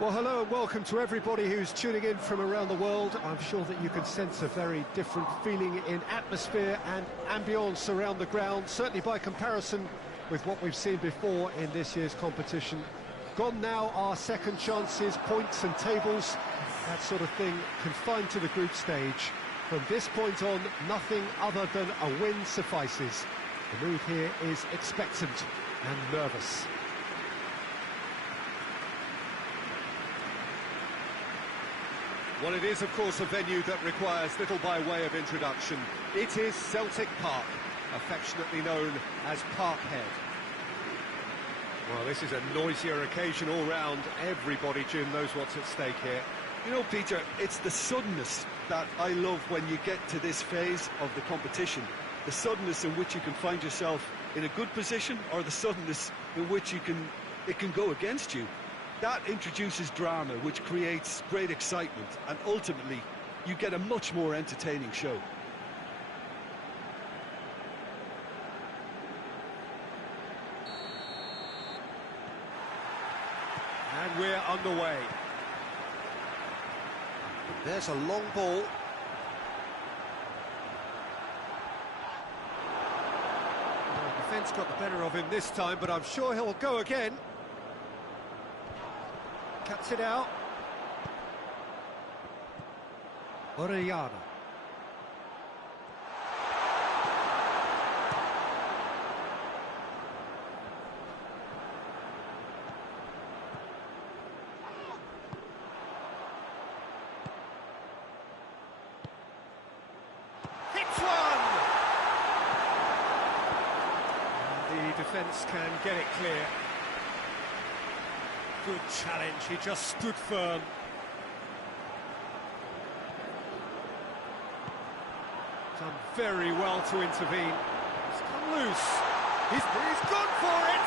Well, hello and welcome to everybody who's tuning in from around the world. I'm sure that you can sense a very different feeling in atmosphere and ambience around the ground, certainly by comparison with what we've seen before in this year's competition. Gone now are second chances, points and tables, that sort of thing confined to the group stage. From this point on, nothing other than a win suffices. The mood here is expectant and nervous. Well, it is, of course, a venue that requires little by way of introduction. It is Celtic Park, affectionately known as Parkhead. Well, this is a noisier occasion all round. Everybody, Jim, knows what's at stake here. You know, Peter, it's the suddenness that I love when you get to this phase of the competition. The suddenness in which you can find yourself in a good position, or the suddenness in which it can go against you. That introduces drama, which creates great excitement, and ultimately, you get a much more entertaining show. And we're underway. There's a long ball. The defence got the better of him this time, but I'm sure he'll go again. Cuts it out. Orellana. Hits one! And the defence can get it clear. Good challenge, he just stood firm. Done very well to intervene. He's come loose. He's gone for it!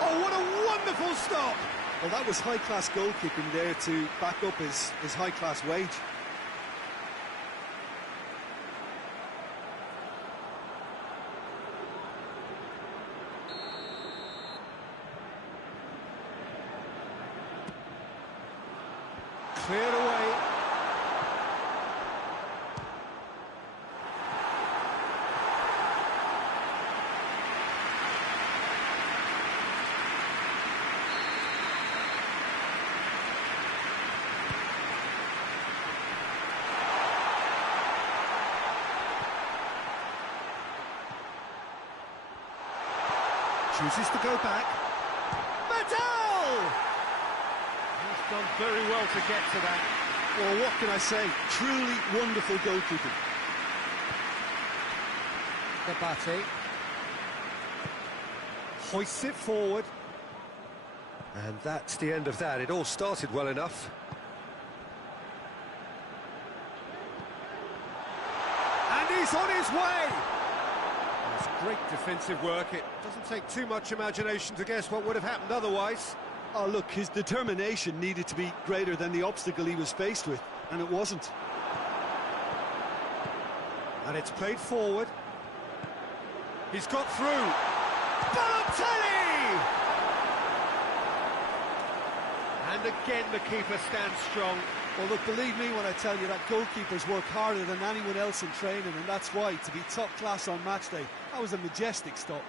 Oh, what a wonderful stop! Well, that was high-class goalkeeping there to back up his high-class wage. Cleared away. Chooses to go back. Medal! He's done very well to get to that. Well, what can I say? Truly wonderful goalkeeping. Gabati hoists it forward. And that's the end of that. It all started well enough. And he's on his way! That's great defensive work. It doesn't take too much imagination to guess what would have happened otherwise. Oh, look, his determination needed to be greater than the obstacle he was faced with, and it wasn't. And it's played forward. He's got through. Balotelli! And again the keeper stands strong. Well, look, believe me when I tell you that goalkeepers work harder than anyone else in training, and that's why, to be top class on match day, that was a majestic stop.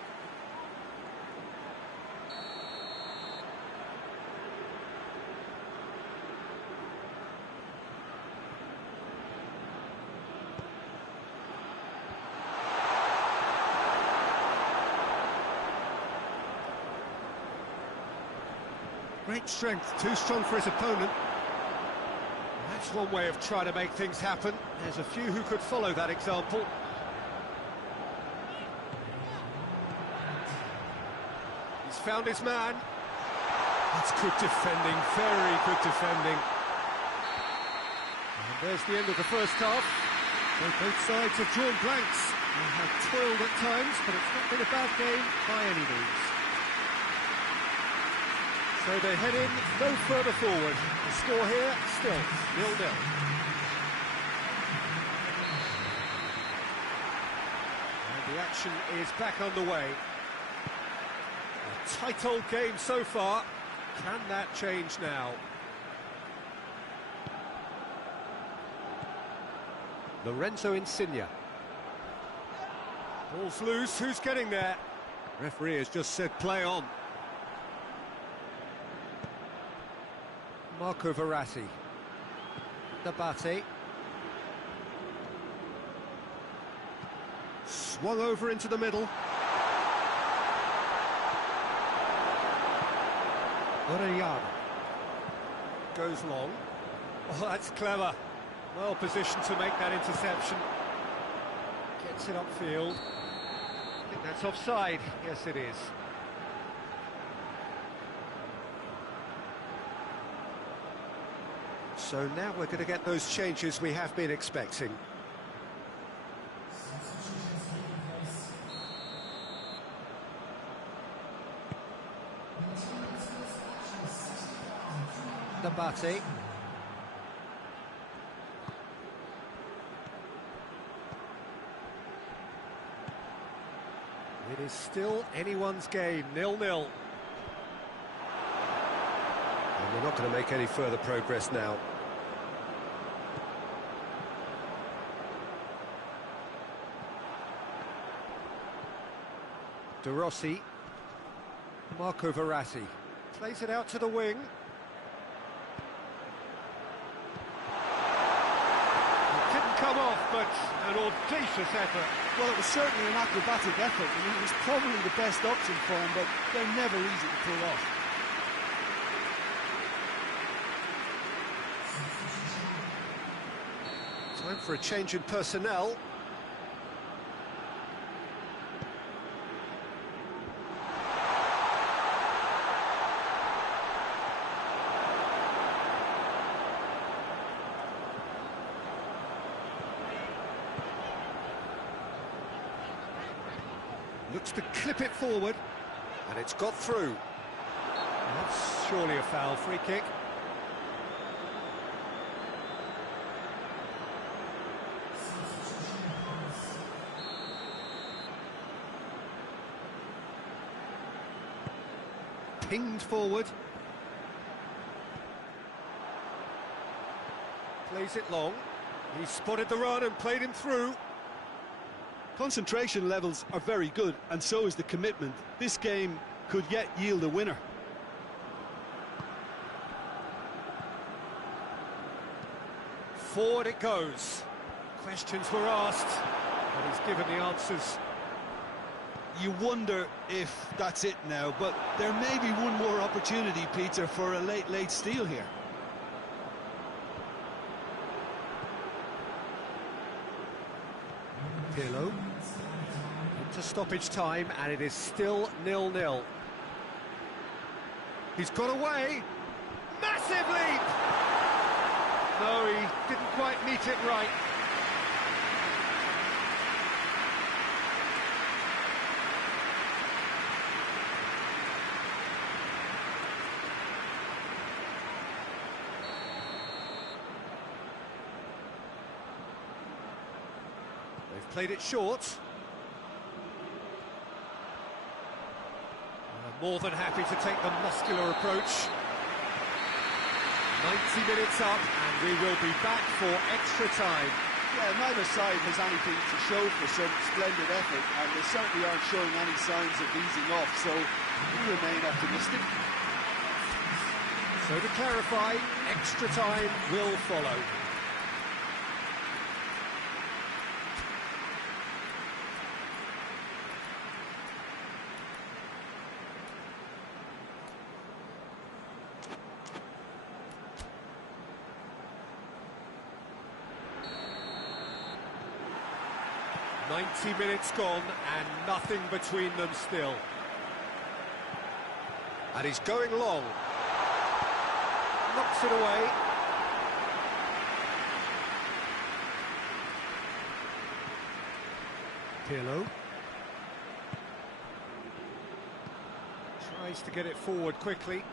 Great strength, too strong for his opponent. That's one way of trying to make things happen. There's a few who could follow that example. He's found his man. That's good defending, very good defending. And there's the end of the first half. Both sides have drawn blanks. They have toiled at times, but it's not been a bad game by any means. So they head in no further forward. The score here still 0-0. And the action is back underway. A tight old game so far. Can that change now? Lorenzo Insigne. Ball's loose. Who's getting there? Referee has just said play on. Marco Verratti. Gabati. Swung over into the middle. Orellana. Goes long. Oh, that's clever. Well positioned to make that interception. Gets it upfield. I think that's offside. Yes, it is. So now we're going to get those changes we have been expecting. Gabati. It is still anyone's game, 0-0. And we're not going to make any further progress now. De Rossi. Marco Verratti. Plays it out to the wing. It didn't come off, but an audacious effort. Well, it was certainly an acrobatic effort. I mean, it was probably the best option for him, but they're never easy to pull off. Time for a change in personnel. Looks to clip it forward, and it's got through. That's surely a foul, free kick. Pinged forward. Plays it long. He spotted the run and played him through. Concentration levels are very good, and so is the commitment. This game could yet yield a winner. Forward it goes. Questions were asked, but he's given the answers. you wonder if that's it now, but there may be one more opportunity, Peter, for a late steal here. Pirlo into stoppage time, and it is still 0-0. He's got away. Massive leap! No, he didn't quite meet it right. They've played it short. More than happy to take the muscular approach. 90 minutes up, and we will be back for extra time. Yeah, neither side has anything to show for some splendid effort, and they certainly aren't showing any signs of easing off, so we remain optimistic. So to clarify, extra time will follow. Minutes gone and nothing between them still. And he's going long. Knocks it away. Pirlo. Tries to get it forward quickly.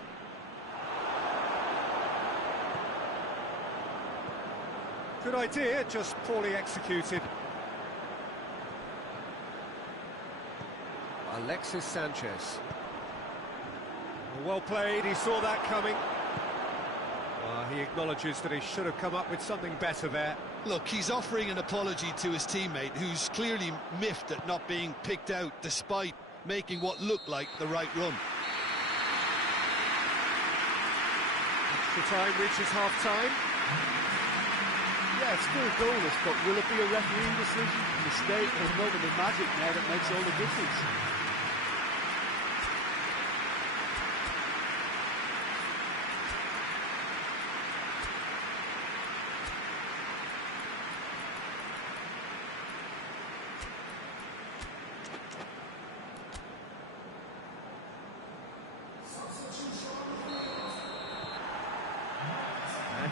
Good idea, just poorly executed. Alexis Sanchez. Well played, he saw that coming. He acknowledges that he should have come up with something better there. Look, he's offering an apology to his teammate, who's clearly miffed at not being picked out despite making what looked like the right run. Extra time reaches half-time. Yeah, it's still goalless, but will it be a refereeing decision, mistake, or a moment of magic now that makes all the difference?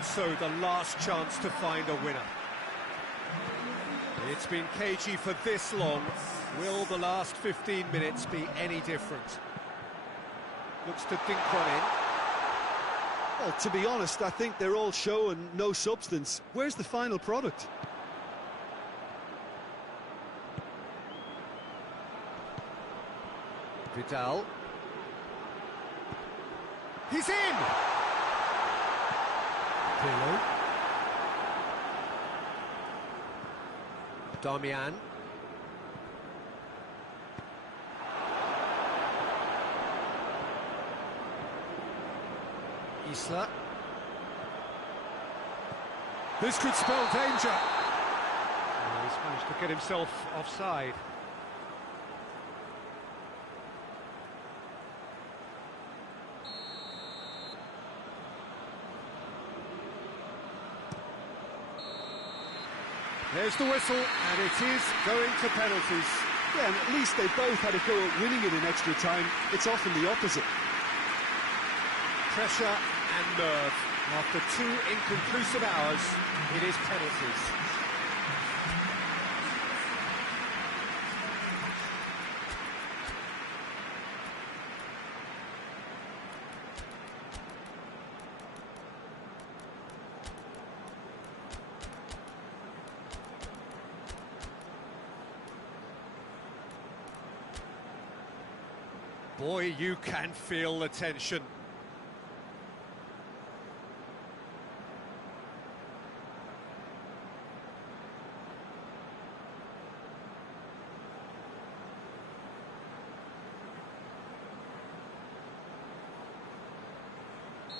So the last chance to find a winner. It's been cagey for this long. Will the last 15 minutes be any different? Looks to dink one in. Well, to be honest, I think they're all show and no substance. Where's the final product? Vidal. He's in! Pirlo. Damian. Isla. This could spell danger. He's managed to get himself offside. There's the whistle, and it is going to penalties. Yeah, and at least they both had a go at winning it in extra time. It's often the opposite. Pressure and nerve. After 2 inconclusive hours, it is penalties. Boy, you can feel the tension.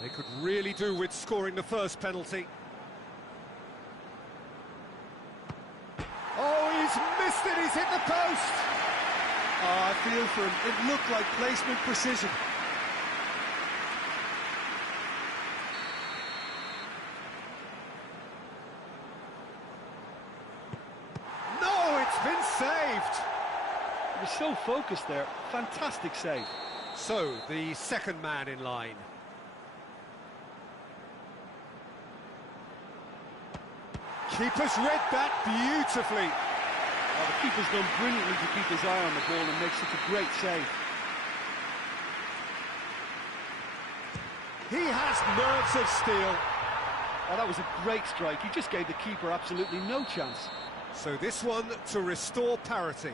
They could really do with scoring the first penalty. Oh, he's missed it, he's hit the post! Oh, I feel for him. It looked like placement precision. No, it's been saved. He was so focused there. Fantastic save. So, the second man in line. Keeper's read that beautifully. Oh, the keeper's done brilliantly to keep his eye on the ball and make such a great save. He has nerves of steel. Oh, that was a great strike. He just gave the keeper absolutely no chance. So this one to restore parity.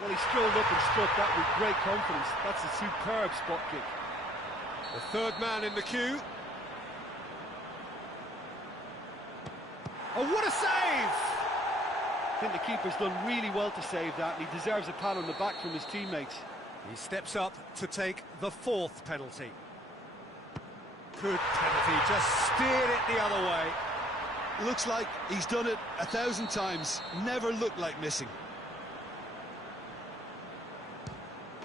Well, he strolled up and struck that with great confidence. That's a superb spot kick. The third man in the queue. Oh, what a save! I think the keeper's done really well to save that, and he deserves a pat on the back from his teammates. He steps up to take the fourth penalty. Good penalty, just steered it the other way. Looks like he's done it 1,000 times. Never looked like missing.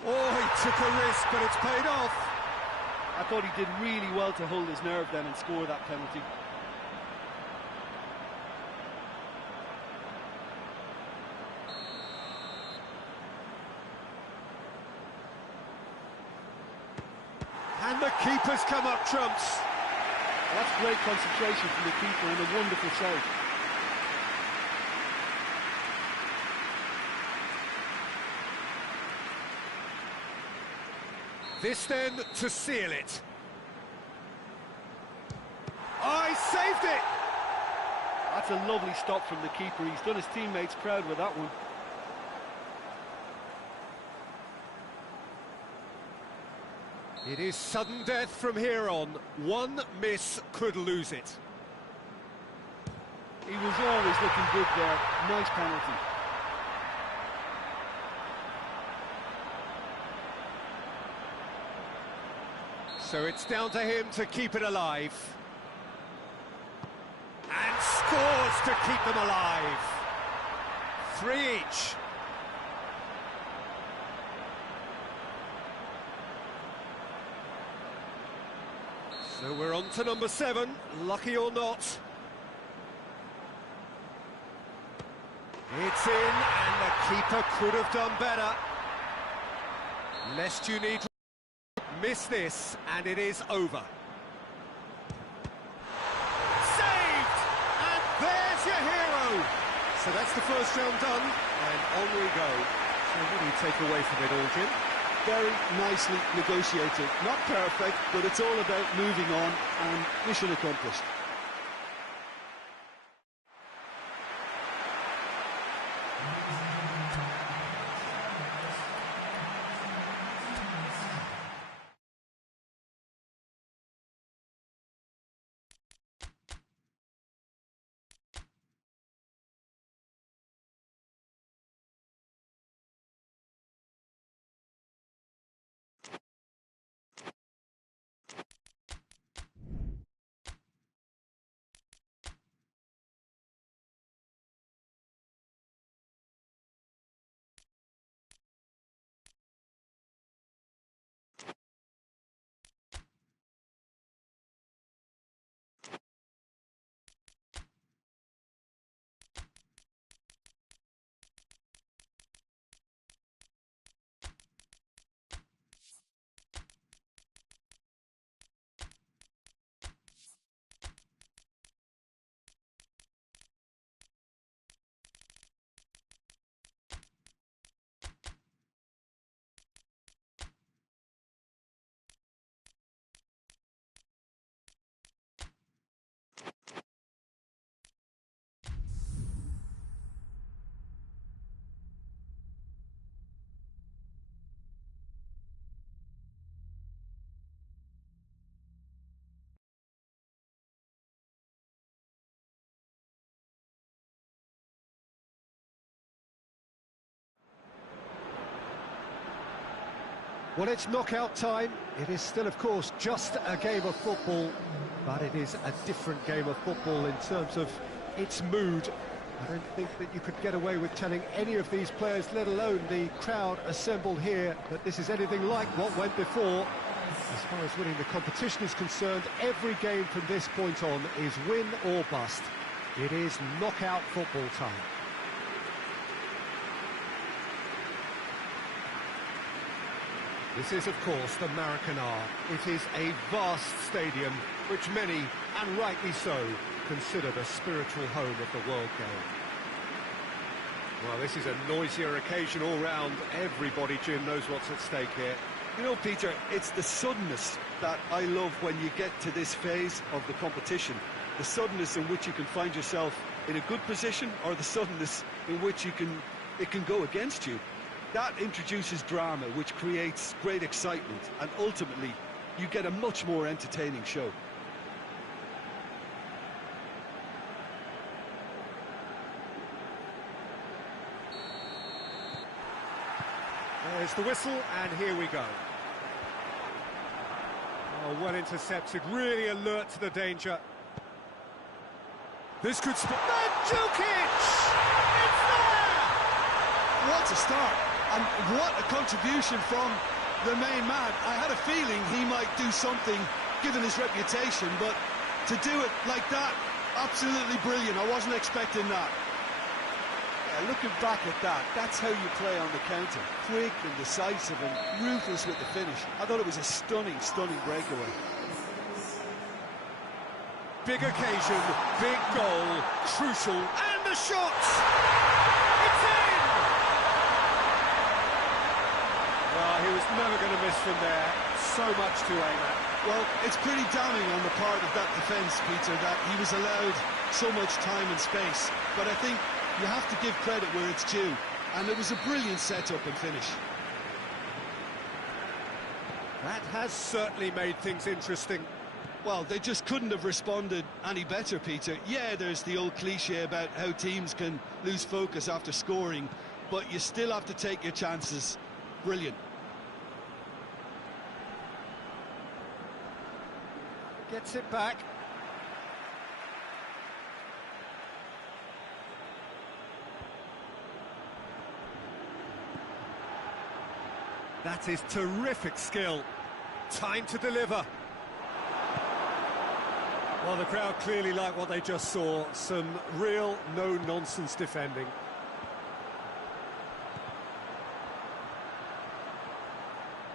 Oh, he took a risk, but it's paid off. I thought he did really well to hold his nerve then and score that penalty. And the keeper's come up trumps. Well, that's great concentration from the keeper and a wonderful save. This then to seal it. Oh, he saved it! That's a lovely stop from the keeper. He's done his teammates proud with that one. It is sudden death from here on. One miss could lose it. He was always looking good there. Nice penalty. So it's down to him to keep it alive. And scores to keep them alive. 3 each. So we're on to number 7, lucky or not. It's in, and the keeper could have done better. Lest you need to miss this, and it is over. Saved! And there's your hero! So that's the first round done, and on we go. So what do you take away from it all, Jim? Very nicely negotiated. Not perfect, but it's all about moving on and mission accomplished. Well, it's knockout time. It is still, of course, just a game of football, but it is a different game of football in terms of its mood. I don't think that you could get away with telling any of these players, let alone the crowd assembled here, that this is anything like what went before. As far as winning the competition is concerned, every game from this point on is win or bust. It is knockout football time. This is, of course, the Maracanã. It is a vast stadium, which many, and rightly so, consider the spiritual home of the world game. Well, this is a noisier occasion all round. Everybody, Jim, knows what's at stake here. You know, Peter, it's the suddenness that I love when you get to this phase of the competition. The suddenness in which you can find yourself in a good position, or the suddenness in which it can go against you. That introduces drama, which creates great excitement, and ultimately you get a much more entertaining show. There's the whistle, and here we go. Oh, well intercepted, really alert to the danger. This could spot Mandzukic! It's there! What a start, and what a contribution from the main man. I had a feeling he might do something, given his reputation, but to do it like that, absolutely brilliant. I wasn't expecting that. Yeah, looking back at that, that's how you play on the counter. Quick and decisive and ruthless with the finish. I thought it was a stunning, stunning breakaway. Big occasion, big goal, crucial, and the shot! It's in! Well, he was never going to miss from there. So much to aim at. Well, it's pretty damning on the part of that defence, Peter, that he was allowed so much time and space. But I think you have to give credit where it's due, and it was a brilliant setup and finish. That has certainly made things interesting. Well, they just couldn't have responded any better, Peter. Yeah, there's the old cliche about how teams can lose focus after scoring, but you still have to take your chances. Brilliant. Gets it back. That is terrific skill. Time to deliver. Well, the crowd clearly like what they just saw. Some real no-nonsense defending.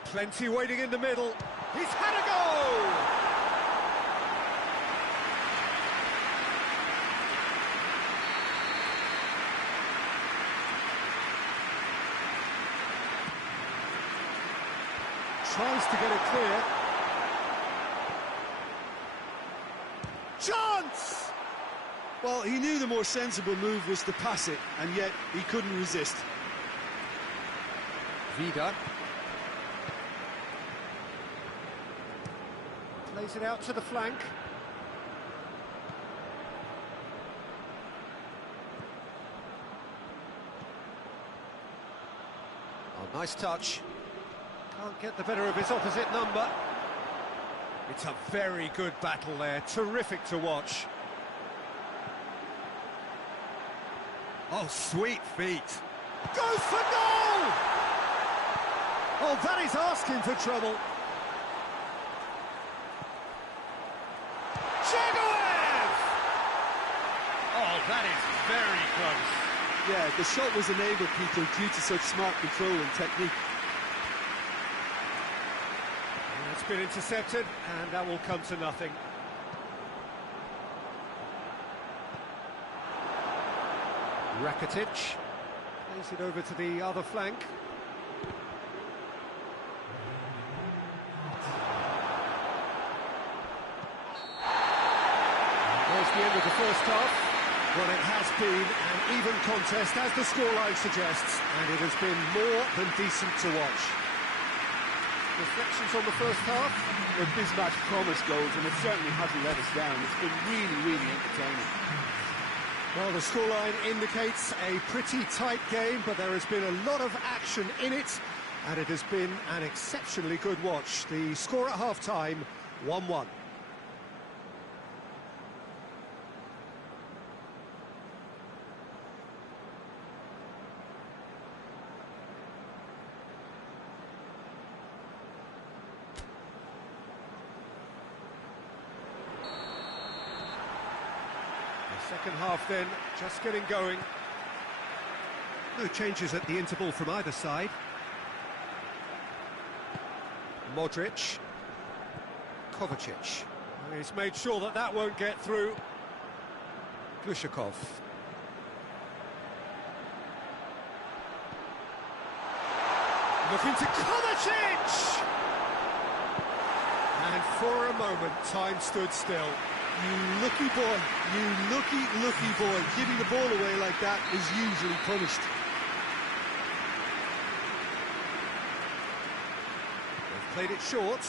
Plenty waiting in the middle. He's had a goal! Tries to get it clear. Chance! Well, he knew the more sensible move was to pass it, and yet he couldn't resist. Vida. Plays it out to the flank. Oh, nice touch. Can't get the better of his opposite number. It's a very good battle there, terrific to watch. Oh, sweet feet. Goes for goal! Oh, that is asking for trouble. Jagoev! Oh, that is very close. Yeah, the shot was enabled, Peter, due to such smart control and technique. It's been intercepted, and that will come to nothing. Rakitic plays it over to the other flank. There's the end of the first half. Well, it has been an even contest, as the scoreline suggests, and it has been more than decent to watch. Reflections on the first half? Well, this match promised goals, and it certainly hasn't let us down. It's been really, really entertaining. Well, the scoreline indicates a pretty tight game, but there has been a lot of action in it, and it has been an exceptionally good watch. The score at half-time, 1-1. Second half then, just getting going. No changes at the interval from either side. Modric. Kovacic. He's made sure that that won't get through. Glushakov. Looking to Kovacic! And for a moment, time stood still. You lucky boy, you lucky boy. Giving the ball away like that is usually punished. They've played it short.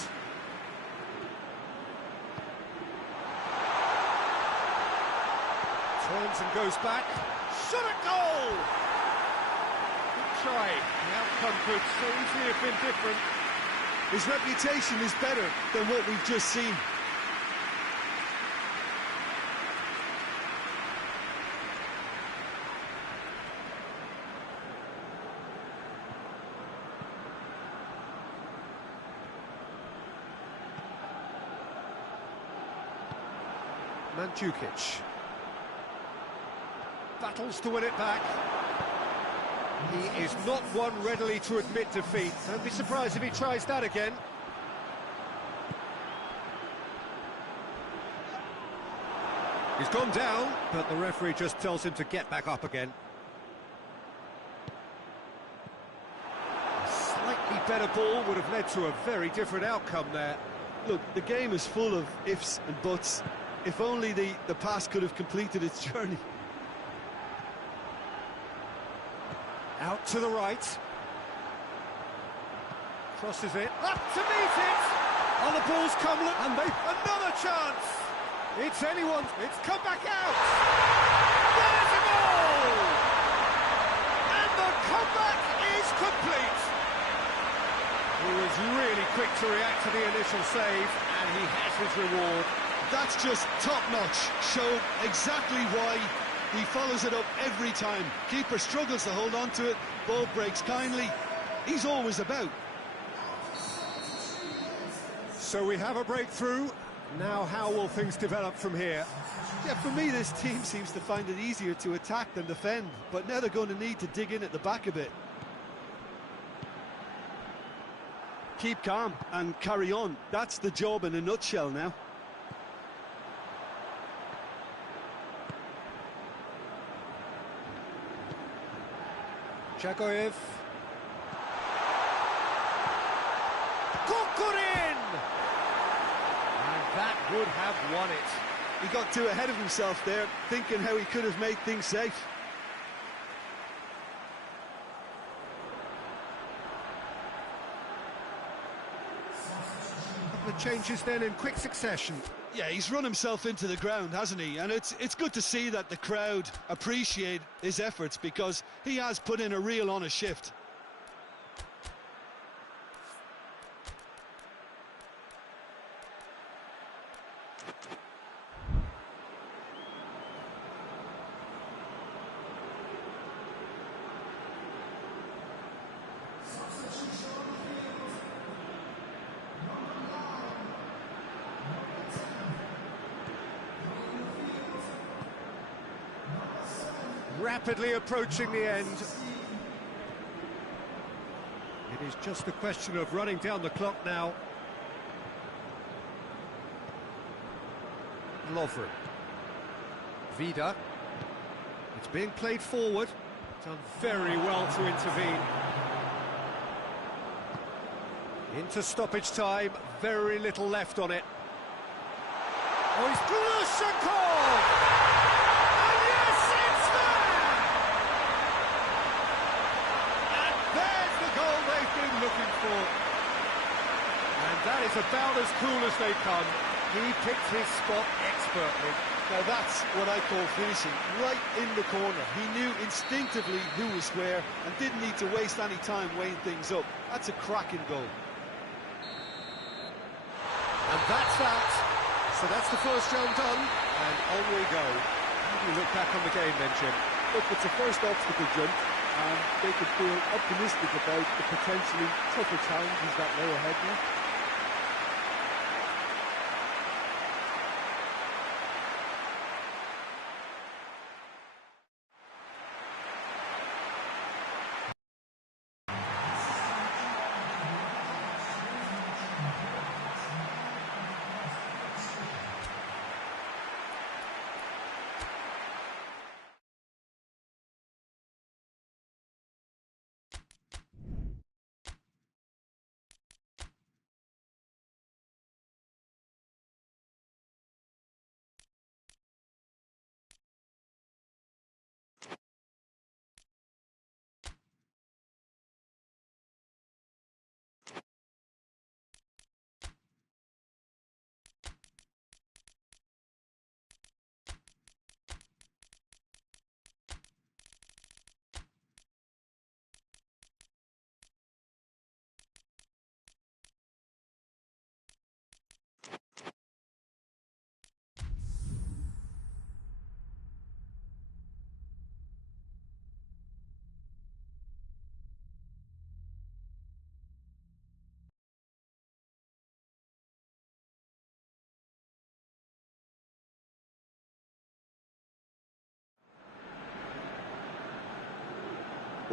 Turns and goes back. Shot at goal! Good try. The outcome could so easily have been different. His reputation is better than what we've just seen. Mandzukic battles to win it back. He is not one readily to admit defeat. Don't be surprised if he tries that again. He's gone down, but the referee just tells him to get back up again. A slightly better ball would have led to a very different outcome there. Look, the game is full of ifs and buts. If only the pass could have completed its journey. Out to the right. Crosses it. Up to meet it! Oh, the ball's come, look, and they another chance! It's anyone's, it's come back out! There's a goal! And the comeback is complete! He was really quick to react to the initial save, and he has his reward. That's just top-notch. Showed exactly why he follows it up every time. Keeper struggles to hold on to it, ball breaks kindly. He's always about. So we have a breakthrough. Now how will things develop from here? Yeah, for me this team seems to find it easier to attack than defend, but now they're going to need to dig in at the back a bit. Keep calm and carry on. That's the job in a nutshell now. Jagoev. Kokorin! And that would have won it. He got too ahead of himself there, thinking how he could have made things safe. The changes then in quick succession. Yeah, he's run himself into the ground, hasn't he? And it's good to see that the crowd appreciate his efforts, because he has put in a real honest shift. Rapidly approaching the end. It is just a question of running down the clock now. Lovren. Vida. It's being played forward. Done very well to intervene. Into stoppage time. Very little left on it. Oh, it's Glushakov! Looking for, and that is about as cool as they come. He picked his spot expertly. Now that's what I call finishing, right in the corner. He knew instinctively who was where and didn't need to waste any time weighing things up. That's a cracking goal. And that's that. So that's the first round done, and on we go. How do you look back on the game then, Jim? Look, it's a first obstacle jump, and they could feel optimistic about the potentially tougher challenges that lay ahead now.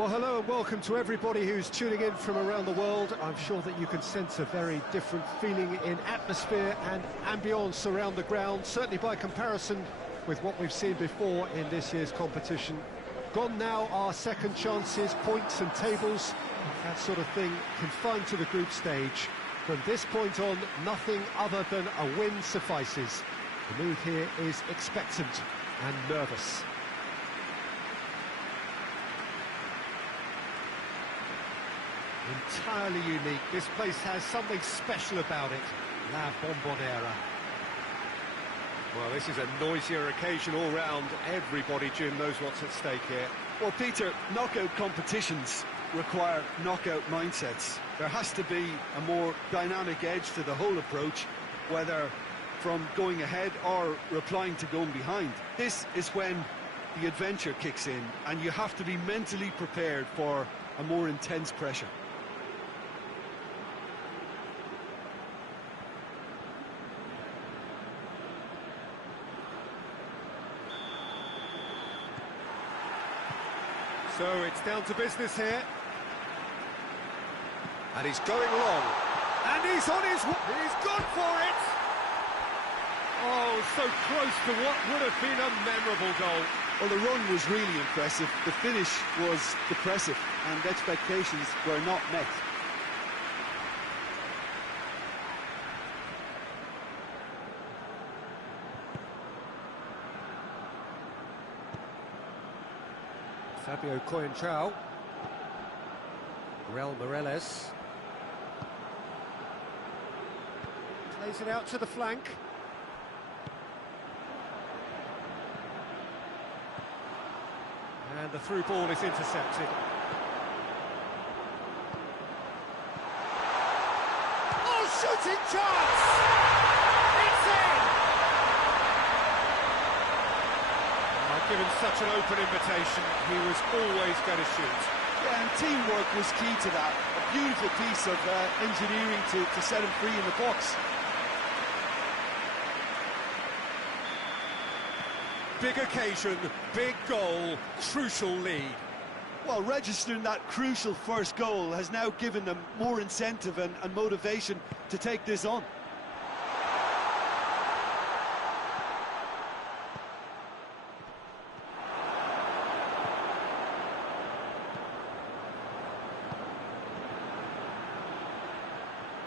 Well, hello and welcome to everybody who's tuning in from around the world. I'm sure that you can sense a very different feeling in atmosphere and ambience around the ground, certainly by comparison with what we've seen before in this year's competition. Gone now are second chances, points and tables, that sort of thing confined to the group stage. From this point on, nothing other than a win suffices. The mood here is expectant and nervous. Entirely unique. This place has something special about it. La Bombonera. Well, this is a noisier occasion all round. Everybody, Jim, knows what's at stake here. Well, Peter, knockout competitions require knockout mindsets. There has to be a more dynamic edge to the whole approach, whether from going ahead or replying to going behind. This is when the adventure kicks in, and you have to be mentally prepared for a more intense pressure. So it's down to business here. And he's going long. And he's on his way. He's gone for it. Oh, so close to what would have been a memorable goal. Well, the run was really impressive. The finish was depressive, and expectations were not met. Fabio Coentrao. Raul Meireles. Plays it out to the flank. And the through ball is intercepted. Oh, shooting chance! It's in! Given such an open invitation, he was always going to shoot. Yeah, and teamwork was key to that. A beautiful piece of engineering to set him free in the box. Big occasion, big goal, crucial lead. Well, registering that crucial first goal has now given them more incentive and motivation to take this on.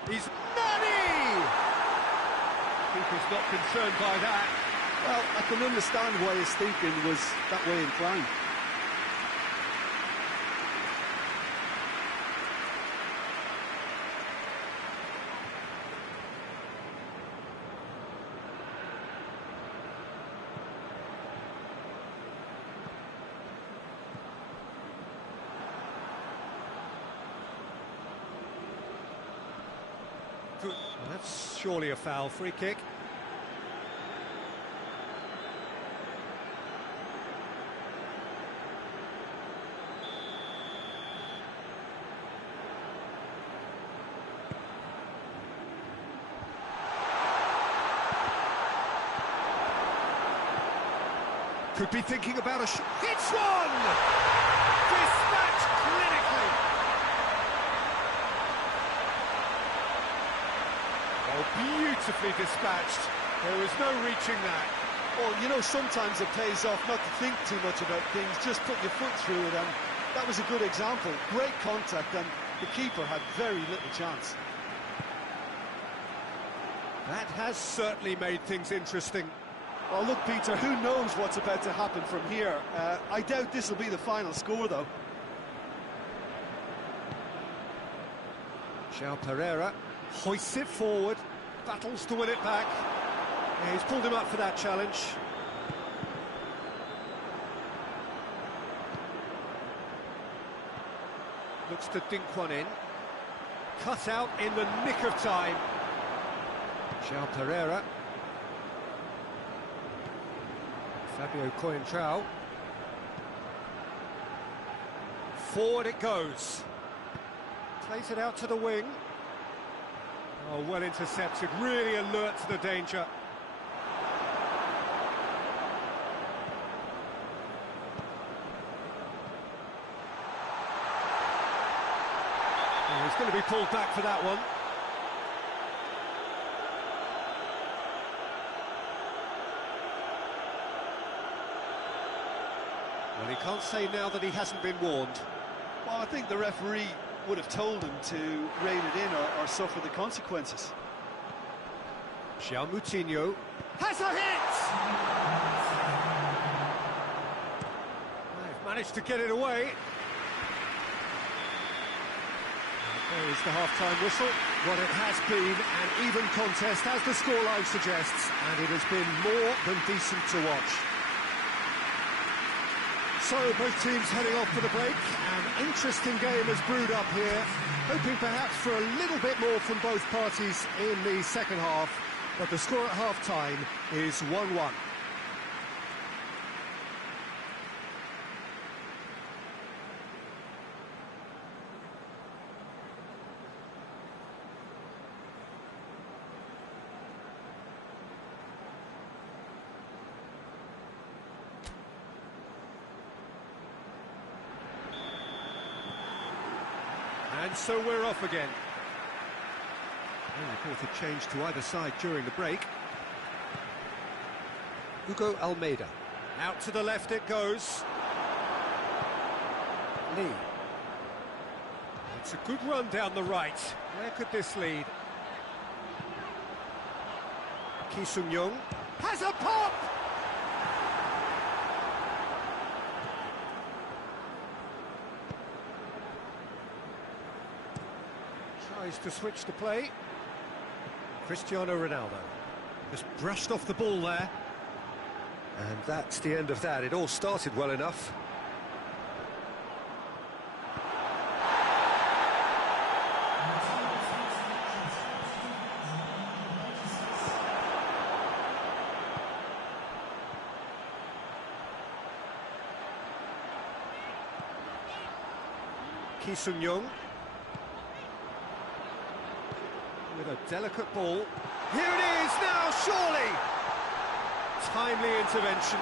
He's Nani! Keeper's not concerned by that. Well, I can understand why his thinking was that way inclined. Well, that's surely a foul. Free kick. Could be thinking about a shot. Hits one! Dispatched clinically. Oh, beautifully dispatched. There was no reaching that. Well, you know, sometimes it pays off not to think too much about things, just put your foot through it, and that was a good example. Great contact, and the keeper had very little chance. That has certainly made things interesting. Well, look, Peter, who knows what's about to happen from here? I doubt this will be the final score, though. João Pereira hoists it forward, battles to win it back. Yeah, he's pulled him up for that challenge. Looks to dink one in. Cut out in the nick of time. João Pereira. Fabio Coentrao. Forward it goes. Plays it out to the wing. Oh, well intercepted, really alert to the danger. going to be pulled back for that one. Well, he can't say now that he hasn't been warned. Well, I think the referee would have told him to rein it in or suffer the consequences. João Moutinho has a hit! They've managed to get it away. There is the half-time whistle. What it has been an even contest, as the scoreline suggests, and it has been more than decent to watch. So, both teams heading off for the break. An interesting game has brewed up here, hoping perhaps for a little bit more from both parties in the second half, but the score at half-time is 1-1. And so we're off again. No reported change to either side during the break. Hugo Almeida. Out to the left it goes. Lee. It's a good run down the right. Where could this lead? Ki Sung-young has a pop! Tries to switch the play. Cristiano Ronaldo just brushed off the ball there. And that's the end of that. It all started well enough. Ki Sung-young with a delicate ball. Here it is now, surely! Timely intervention.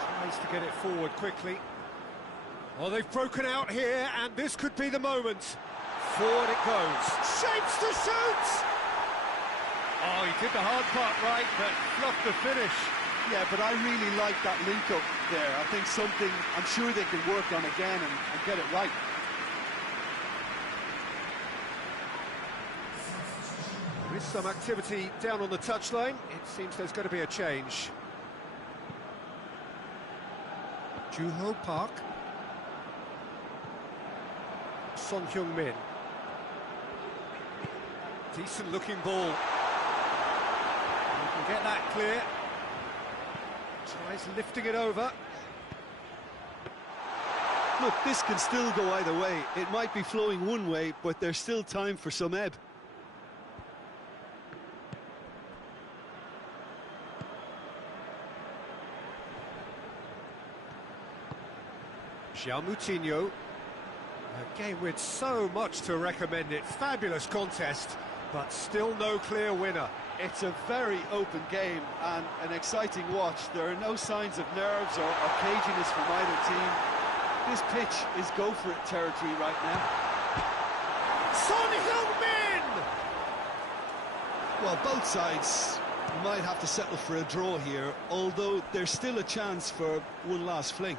Tries to get it forward quickly. Oh, they've broken out here, and this could be the moment. Forward it goes. Shapes to shoot! Oh, he did the hard part right, but fluffed the finish. Yeah, but I really like that link-up there. I think something I'm sure they can work on again and get it right. There is some activity down on the touchline. It seems there's going to be a change. Juho Park. Son Heung-min. Decent looking ball. You can get that clear. Tries lifting it over. Look, this can still go either way. It might be flowing one way, but there's still time for some ebb. João Moutinho. A game with so much to recommend it. Fabulous contest, but still no clear winner. It's a very open game and an exciting watch. There are no signs of nerves or caginess from either team. This pitch is go-for-it territory right now. Son Heung-min! Well, both sides might have to settle for a draw here, although there's still a chance for one last fling.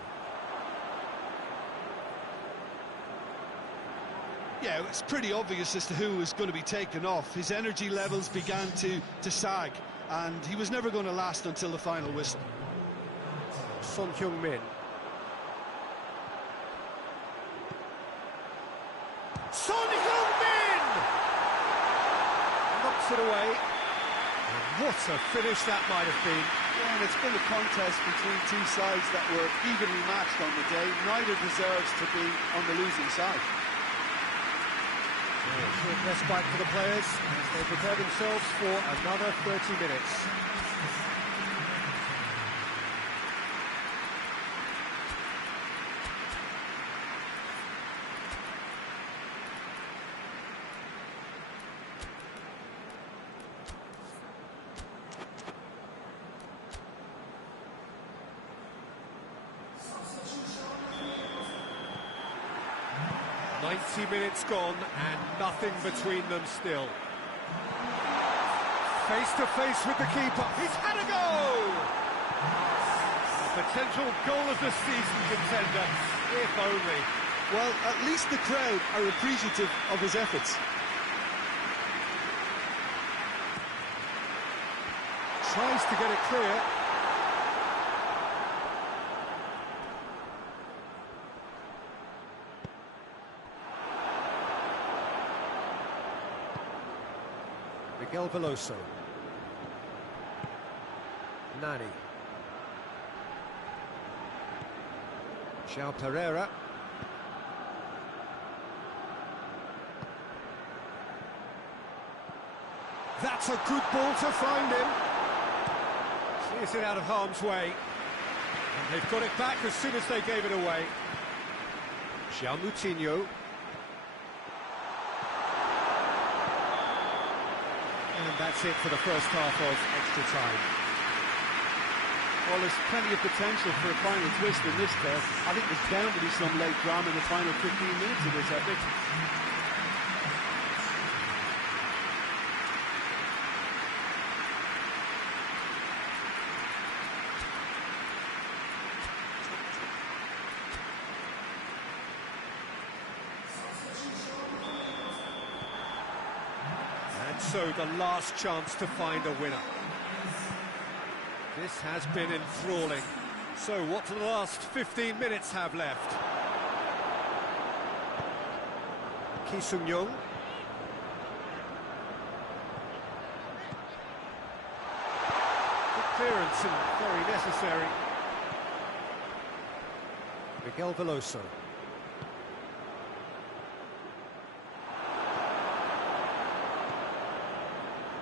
Yeah, it's pretty obvious as to who was going to be taken off. His energy levels began to sag, and he was never going to last until the final whistle. Son Heung-min. Son Heung-min! Knocks it away. And what a finish that might have been. Yeah, and it's been a contest between two sides that were evenly matched on the day. Neither deserves to be on the losing side. Short respite for the players as they prepare themselves for another 30 minutes. 90 minutes gone and nothing between them still. Face to face with the keeper. He's had a go! A potential goal of the season contender, if only. Well, at least the crowd are appreciative of his efforts. Tries to get it clear. Miguel Veloso. Nani. João Pereira. That's a good ball to find him. Clears it out of harm's way. And they've got it back as soon as they gave it away. João Moutinho. And that's it for the first half of extra time. Well, there's plenty of potential for a final twist in this test. I think there's bound to be some late drama in the final 15 minutes of this epic. So the last chance to find a winner. This has been enthralling. So what do the last 15 minutes have left? Ki Sung-young. Good clearance and very necessary. Miguel Veloso.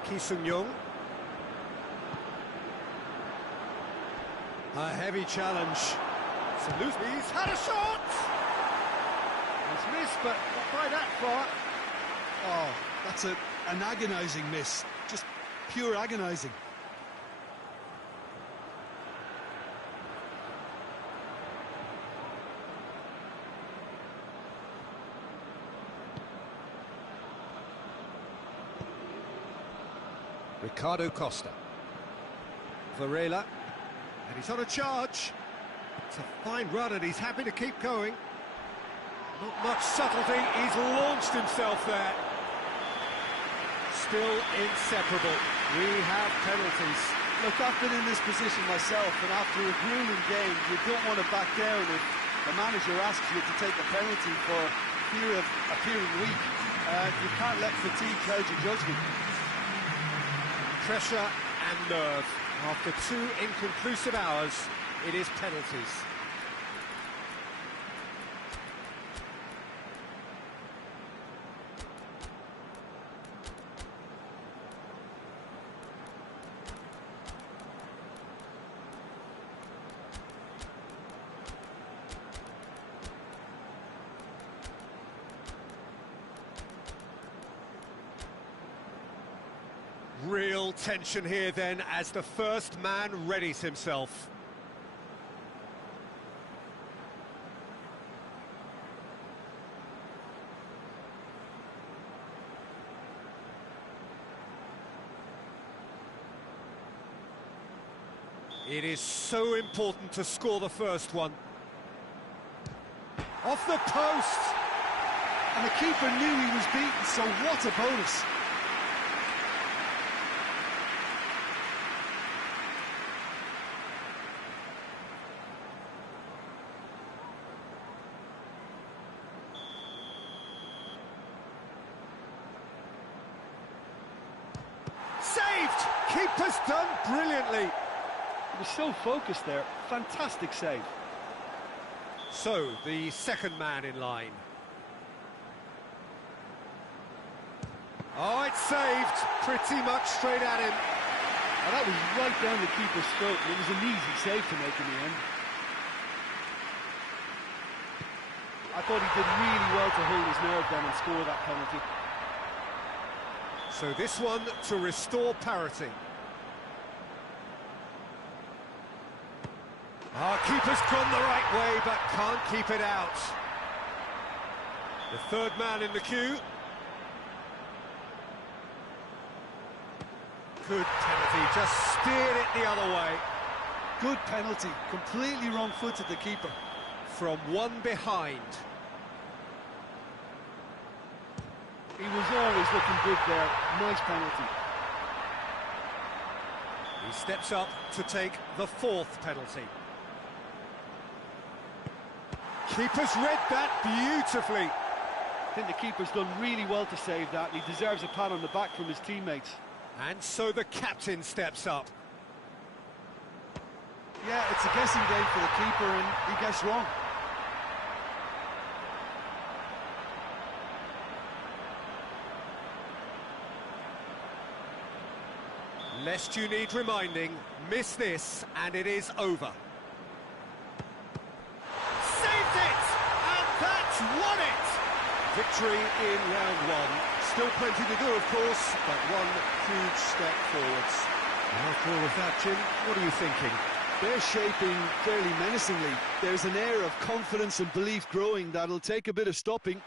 Ki Sung-young. A heavy challenge. Salute. He's had a shot! He's missed, but not by that far. Oh, that's an agonising miss. Just pure agonising. Ricardo Costa. Varela. And he's on a charge. It's a fine run and he's happy to keep going. Not much subtlety, he's launched himself there. Still inseparable. We have penalties. Look, I've been in this position myself, and after a grueling game, you don't want to back down if the manager asks you to take a penalty for fear of appearing weak. You can't let fatigue cloud your judgment. Pressure and nerve. After 2 inconclusive hours, it is penalties. Real tension here then as the first man readies himself. It is so important to score the first one. Off the post! And the keeper knew he was beaten, so what a bonus. Saved! Keeper's done brilliantly. He was so focused there. Fantastic save. So, the second man in line. Oh, it's saved. Pretty much straight at him. Well, that was right down the keeper's throat. It was an easy save to make in the end. I thought he did really well to hold his nerve then and score that penalty. So this one to restore parity. Keeper's gone the right way, but can't keep it out. The third man in the queue. Good penalty, just steered it the other way. Good penalty, completely wrong-footed the keeper. From one behind. He was always looking good there. Nice penalty. He steps up to take the fourth penalty. Keeper's read that beautifully. I think the keeper's done really well to save that. He deserves a pat on the back from his teammates. And so the captain steps up. Yeah, it's a guessing game for the keeper, and he gets wrong. Lest you need reminding, miss this and it is over. Saved it! And that's won it! Victory in round one. Still plenty to do, of course, but one huge step forwards. And after all of that, Jim, what are you thinking? They're shaping fairly menacingly. There's an air of confidence and belief growing that'll take a bit of stopping.